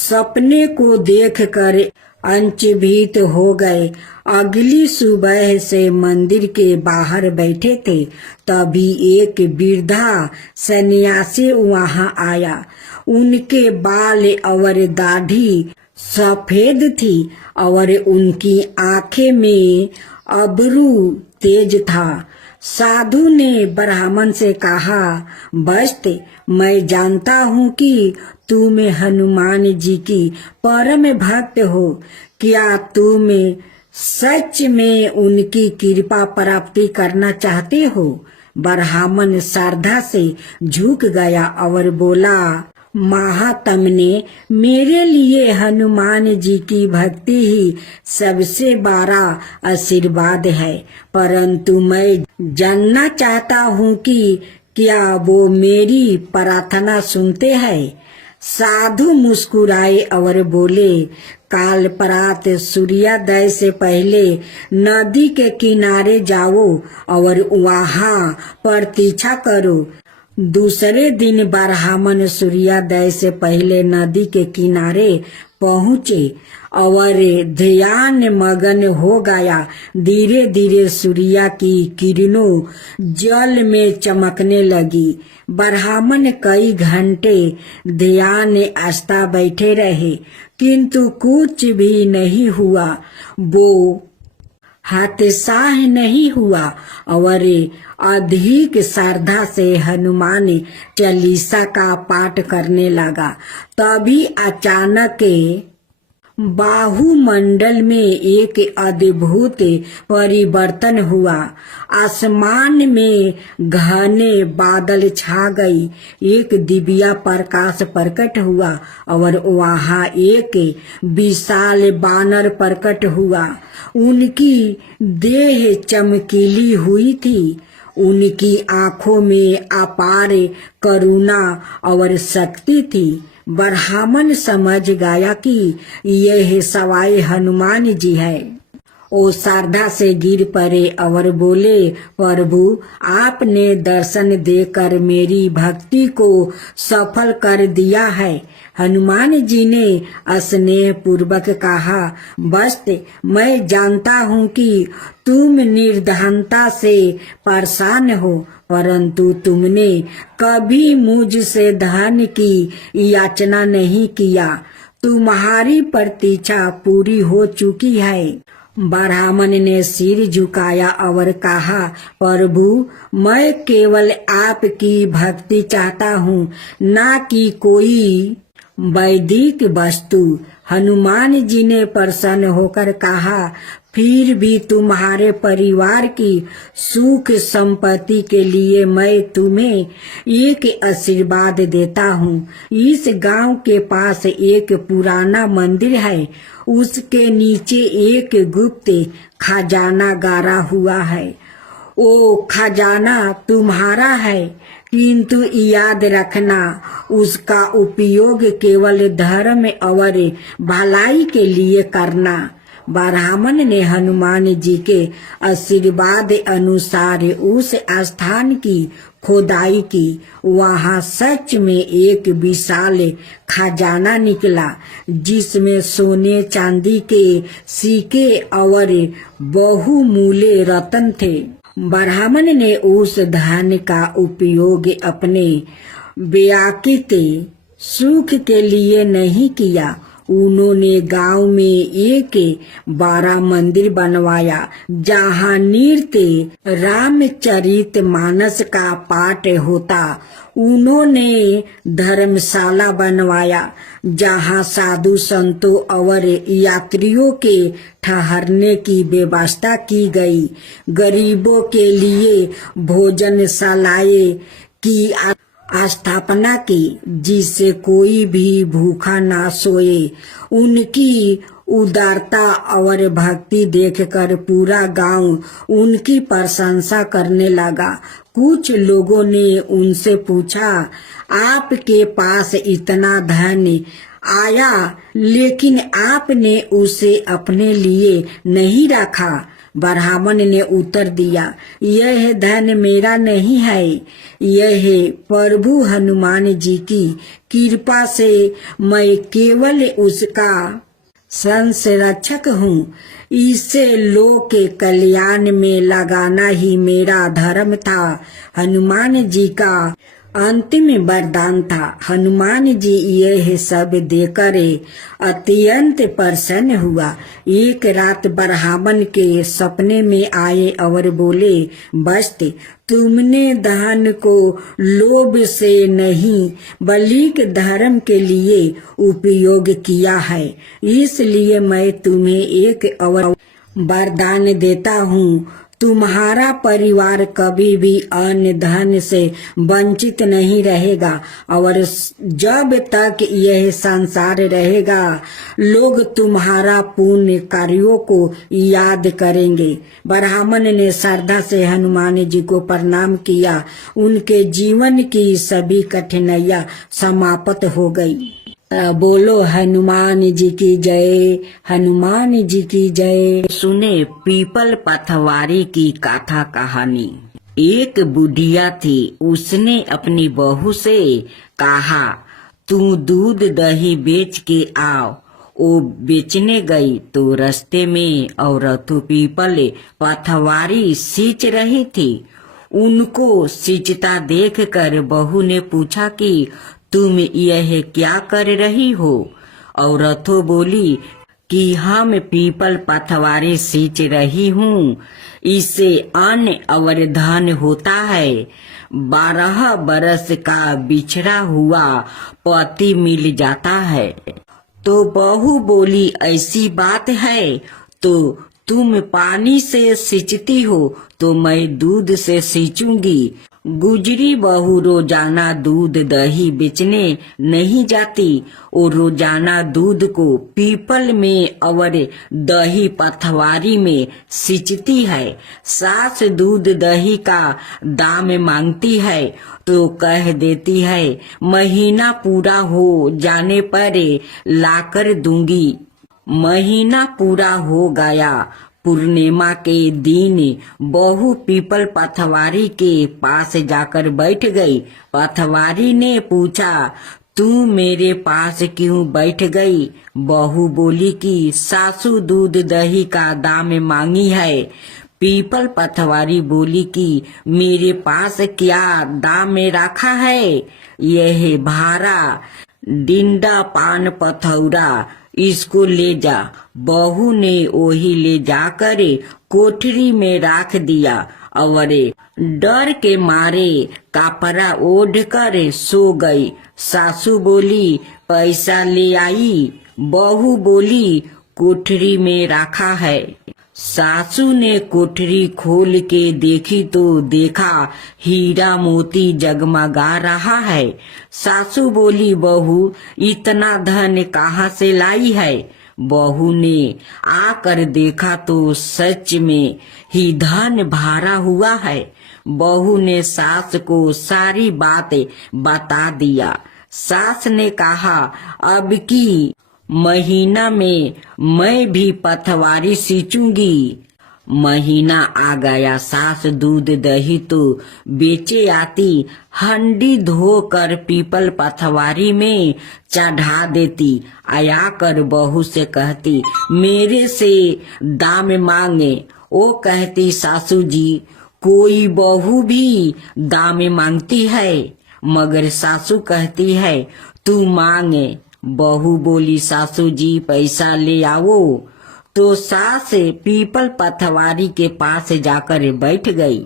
सपने को देखकर अचंभित हो गए। अगली सुबह से मंदिर के बाहर बैठे थे, तभी एक वृद्धा सन्यासी वहां आया। उनके बाल और दाढ़ी सफेद थी और उनकी आंखें में अबरू तेज था। साधु ने ब्राह्मण से कहा, वस्त मैं जानता हूँ कि तुम हनुमान जी की परम भक्त हो। क्या तुम सच में उनकी कृपा प्राप्ति करना चाहते हो? ब्राह्मण श्रद्धा से झुक गया और बोला, महात्मने, मेरे लिए हनुमान जी की भक्ति ही सबसे बड़ा आशीर्वाद है, परंतु मैं जानना चाहता हूँ कि क्या वो मेरी प्रार्थना सुनते हैं? साधु मुस्कुराए और बोले, काल प्रात सूर्योदय से पहले नदी के किनारे जाओ और वहां प्रतीक्षा करो। दूसरे दिन ब्राह्मण सूर्योदय से पहले नदी के किनारे पहुँचे और ध्यान मगन हो गया। धीरे धीरे सूर्य की किरणों जल में चमकने लगी। ब्राह्मण कई घंटे ध्यान आस्था बैठे रहे, किंतु कुछ भी नहीं हुआ। वो हताश नहीं हुआ और अधिक श्रद्धा से हनुमान चालीसा का पाठ करने लगा। तभी अचानक बाहुमंडल में एक अद्भुत परिवर्तन हुआ। आसमान में घने बादल छा गई। एक दिव्य प्रकाश प्रकट हुआ और वहां एक विशाल बानर प्रकट हुआ। उनकी देह चमकीली हुई थी। उनकी आंखों में अपार करुणा और शक्ति थी। ब्राह्मण समझ गया कि यह सवाई हनुमान जी है। वो श्रद्धा से गिर पड़े और बोले, प्रभु, आपने दर्शन देकर मेरी भक्ति को सफल कर दिया है। हनुमान जी ने स्नेह पूर्वक कहा, बस मैं जानता हूँ कि तुम निर्धनता से परेशान हो, परंतु तुमने कभी मुझसे धन की याचना नहीं किया। तुम्हारी प्रतीक्षा पूरी हो चुकी है। ब्राह्मण ने सिर झुकाया और कहा, प्रभु, मैं केवल आपकी भक्ति चाहता हूँ, ना कि कोई वैदिक वस्तु। हनुमान जी ने प्रसन्न होकर कहा, फिर भी तुम्हारे परिवार की सुख संपत्ति के लिए मैं तुम्हें एक आशीर्वाद देता हूँ। इस गांव के पास एक पुराना मंदिर है। उसके नीचे एक गुप्त खजाना गाड़ा हुआ है। वो खजाना तुम्हारा है, किंतु याद रखना, उसका उपयोग केवल धर्म और भलाई के लिए करना। ब्राह्मण ने हनुमान जी के आशीर्वाद अनुसार उस स्थान की खोदाई की। वहां सच में एक विशाल खजाना निकला, जिसमें सोने चांदी के सिक्के और बहुमूल्य रत्न थे। ब्राह्मण ने उस धन का उपयोग अपने व्यक्तिगत सुख के लिए नहीं किया। उन्होंने गांव में एक बड़ा मंदिर बनवाया, जहां नृत्य रामचरितमानस का पाठ होता। उन्होंने धर्मशाला बनवाया, जहां साधु संतों और यात्रियों के ठहरने की व्यवस्था की गई। गरीबों के लिए भोजनशालाएं की स्थापना की, जिससे कोई भी भूखा ना सोए। उनकी उदारता और भक्ति देखकर पूरा गांव उनकी प्रशंसा करने लगा। कुछ लोगों ने उनसे पूछा, आपके पास इतना धन आया, लेकिन आपने उसे अपने लिए नहीं रखा। ब्राह्मण ने उत्तर दिया, यह धन मेरा नहीं है, यह प्रभु हनुमान जी की कृपा से मैं केवल उसका संरक्षक हूँ। इसे लोक के कल्याण में लगाना ही मेरा धर्म था। हनुमान जी का अंतिम वरदान था। हनुमान जी यह सब देकर अत्यंत प्रसन्न हुआ। एक रात ब्राह्मण के सपने में आए और बोले, वस्त तुमने धन को लोभ से नहीं बल्कि धर्म के लिए उपयोग किया है, इसलिए मैं तुम्हें एक और वरदान देता हूँ। तुम्हारा परिवार कभी भी अन्न धन से वंचित नहीं रहेगा और जब तक यह संसार रहेगा लोग तुम्हारा पुण्य कार्यों को याद करेंगे। ब्राह्मण ने श्रद्धा से हनुमान जी को प्रणाम किया। उनके जीवन की सभी कठिनाइयां समाप्त हो गई। बोलो हनुमान जी की जय, हनुमान जी की जय। सुने पीपल पथवारी की कथा कहानी। एक बुढ़िया थी, उसने अपनी बहू से कहा, तू दूध दही बेच के आओ। वो बेचने गई तो रास्ते में औरत पीपल पथवारी सींच रही थी। उनको सींचता देखकर बहू ने पूछा कि तुम यह क्या कर रही हो? औरतों बोली कि हम पीपल पथवारी सींच रही हूँ, इससे अन्न और धन होता है। 12 बरस का बिछड़ा हुआ पति मिल जाता है। तो बहू बोली, ऐसी बात है तो तुम पानी से सींचती हो तो मैं दूध से सींचूंगी। गुजरी बहू रोजाना दूध दही बेचने नहीं जाती। वो रोजाना दूध को पीपल में और दही पथवारी में सींचती है। सास दूध दही का दाम मांगती है तो कह देती है, महीना पूरा हो जाने पर लाकर दूंगी। महीना पूरा हो गया। पूर्णिमा के दिन बहू पीपल पथवारी के पास जाकर बैठ गई। पथवारी ने पूछा, तू मेरे पास क्यों बैठ गई? बहू बोली कि सासू दूध दही का दाम मांगी है। पीपल पथवारी बोली कि मेरे पास क्या दाम रखा है? यह भारा डिंडा पान पथौरा, इसको ले जा। बहू ने वही ले जाकर कोठरी में रख दिया और डर के मारे कपड़ा ओढ़ कर सो गई। सासू बोली, पैसा ले आई? बहू बोली, कोठरी में रखा है। सासू ने कोठरी खोल के देखी तो देखा हीरा मोती जगमगा रहा है। सासू बोली, बहू इतना धन कहाँ से लाई है? बहू ने आकर देखा तो सच में ही धन भरा हुआ है। बहू ने सास को सारी बातें बता दिया। सास ने कहा, अब की महीना में मैं भी पथवारी सींचूंगी। महीना आ गया। सास दूध दही तो बेचे आती, हंडी धोकर पीपल पथवारी में चढ़ा देती। आया कर बहू से कहती, मेरे से दाम मांगे। वो कहती, सासू जी कोई बहू भी दाम मांगती है? मगर सासू कहती है, तू मांगे। बहू बोली, सासू जी पैसा ले आओ। तो सास पीपल पथवारी के पास जाकर बैठ गई।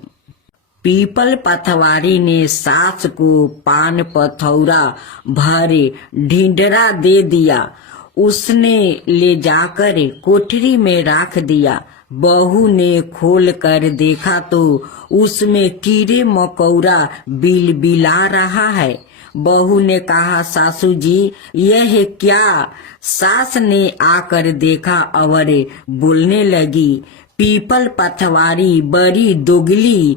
पीपल पथवारी ने सास को पान पथौरा भरे ढिंढरा दे दिया। उसने ले जाकर कोठरी में रख दिया। बहू ने खोल कर देखा तो उसमें कीड़े मकोड़ा बिलबिला रहा है। बहू ने कहा, सासू जी यह क्या? सास ने आकर देखा और बोलने लगी, पीपल पथवारी बड़ी दोगली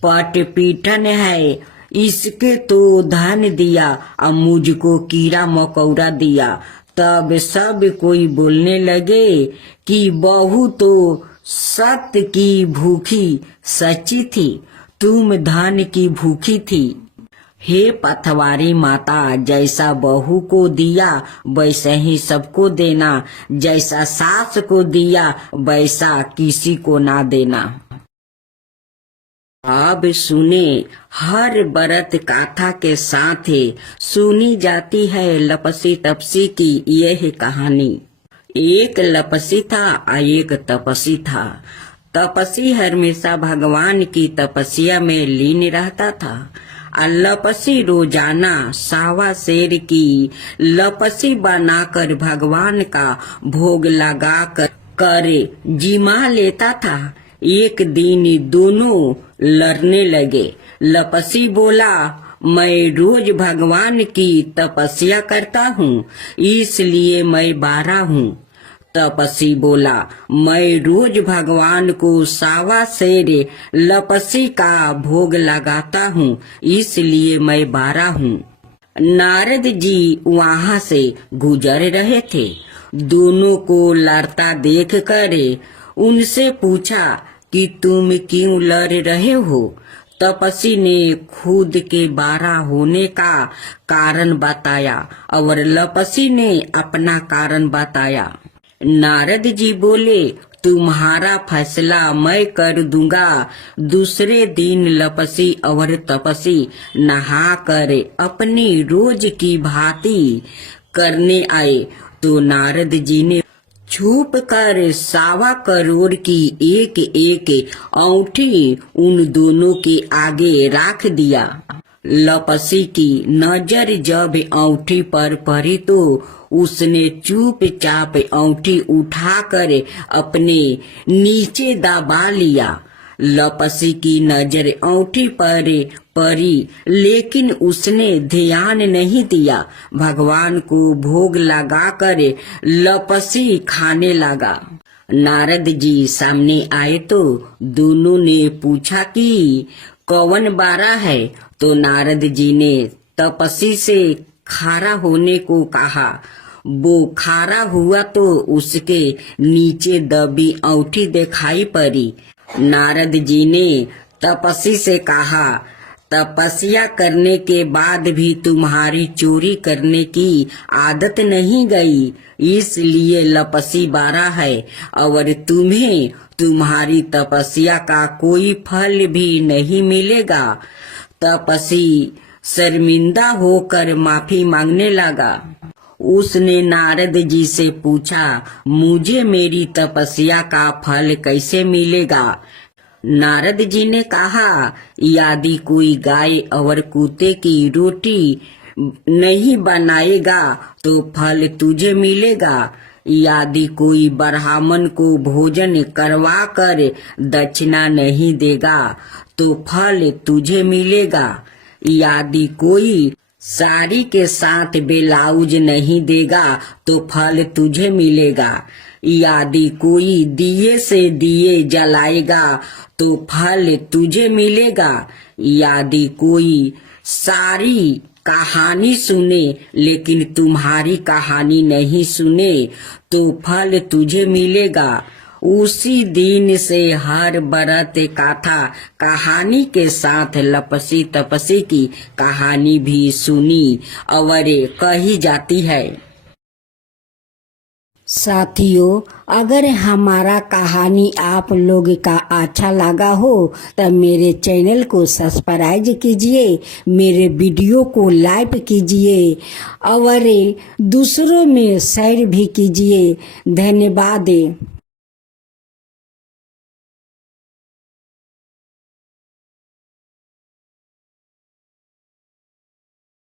पटपीठन है, इसके तो धन दिया और मुझको कीड़ा मकोड़ा दिया। तब सब कोई बोलने लगे कि बहू तो सत्य की भूखी सच्ची थी, तुम धन की भूखी थी। हे पथवारी माता, जैसा बहू को दिया वैसा ही सबको देना, जैसा सास को दिया वैसा किसी को ना देना। अब सुने, हर बरत गाथा के साथ सुनी जाती है लपसी तपसी की यह कहानी। एक लपसी था और एक तपसी था। तपसी हमेशा भगवान की तपस्या में लीन रहता था। लपसी रोजाना सावा शेर की लपसी बनाकर भगवान का भोग लगा कर जिमा लेता था। एक दिन दोनों लड़ने लगे। लपसी बोला, मैं रोज भगवान की तपस्या करता हूँ, इसलिए मैं बारा हूँ। तपसी बोला, मैं रोज भगवान को सावा शेर लपसी का भोग लगाता हूँ, इसलिए मैं बारा हूँ। नारद जी वहाँ से गुजर रहे थे। दोनों को लड़ता देख कर उनसे पूछा कि तुम क्यों लड़ रहे हो? तपसी ने खुद के बारा होने का कारण बताया और लपसी ने अपना कारण बताया। नारद जी बोले, तुम्हारा फैसला मैं कर दूंगा। दूसरे दिन लपसी और तपसी नहा कर अपनी रोज की भांति करने आए तो नारद जी ने छुप कर 1.25 करोड़ की एक एक औंठी उन दोनों के आगे रख दिया। लपसी की नजर जब औंठी पर पड़ी तो उसने चुपचाप औंठी उठाकर अपने नीचे दबा लिया। लपसी की नजर औंठी पर पड़ी, लेकिन उसने ध्यान नहीं दिया। भगवान को भोग लगाकर लपसी खाने लगा। नारद जी सामने आए तो दोनों ने पूछा कि कौन बारा है? तो नारद जी ने तपसी से खारा होने को कहा। वो खारा हुआ तो उसके नीचे दबी औंठी दिखाई पड़ी। नारद जी ने तपसी से कहा, तपस्या करने के बाद भी तुम्हारी चोरी करने की आदत नहीं गई, इसलिए लपसी बारा है और तुम्हें तुम्हारी तपस्या का कोई फल भी नहीं मिलेगा। तपसी शर्मिंदा होकर माफी मांगने लगा। उसने नारद जी से पूछा, मुझे मेरी तपस्या का फल कैसे मिलेगा? नारद जी ने कहा, यदि कोई गाय और कुत्ते की रोटी नहीं बनाएगा तो फल तुझे मिलेगा। यदि कोई ब्राह्मण को भोजन करवा कर दक्षिणा नहीं देगा तो फल तुझे मिलेगा। यदि कोई साड़ी के साथ ब्लाउज नहीं देगा तो फल तुझे मिलेगा। यदि कोई दिए से दिए जलाएगा तो फल तुझे मिलेगा। यदि कोई सारी कहानी सुने लेकिन तुम्हारी कहानी नहीं सुने तो फल तुझे मिलेगा। उसी दिन से हर बरत गाथा कहानी के साथ लपसी तपसी की कहानी भी सुनी और कही जाती है। साथियों, अगर हमारा कहानी आप लोग का अच्छा लगा हो तो मेरे चैनल को सब्सक्राइब कीजिए, मेरे वीडियो को लाइक कीजिए और दूसरों में शेयर भी कीजिए। धन्यवाद।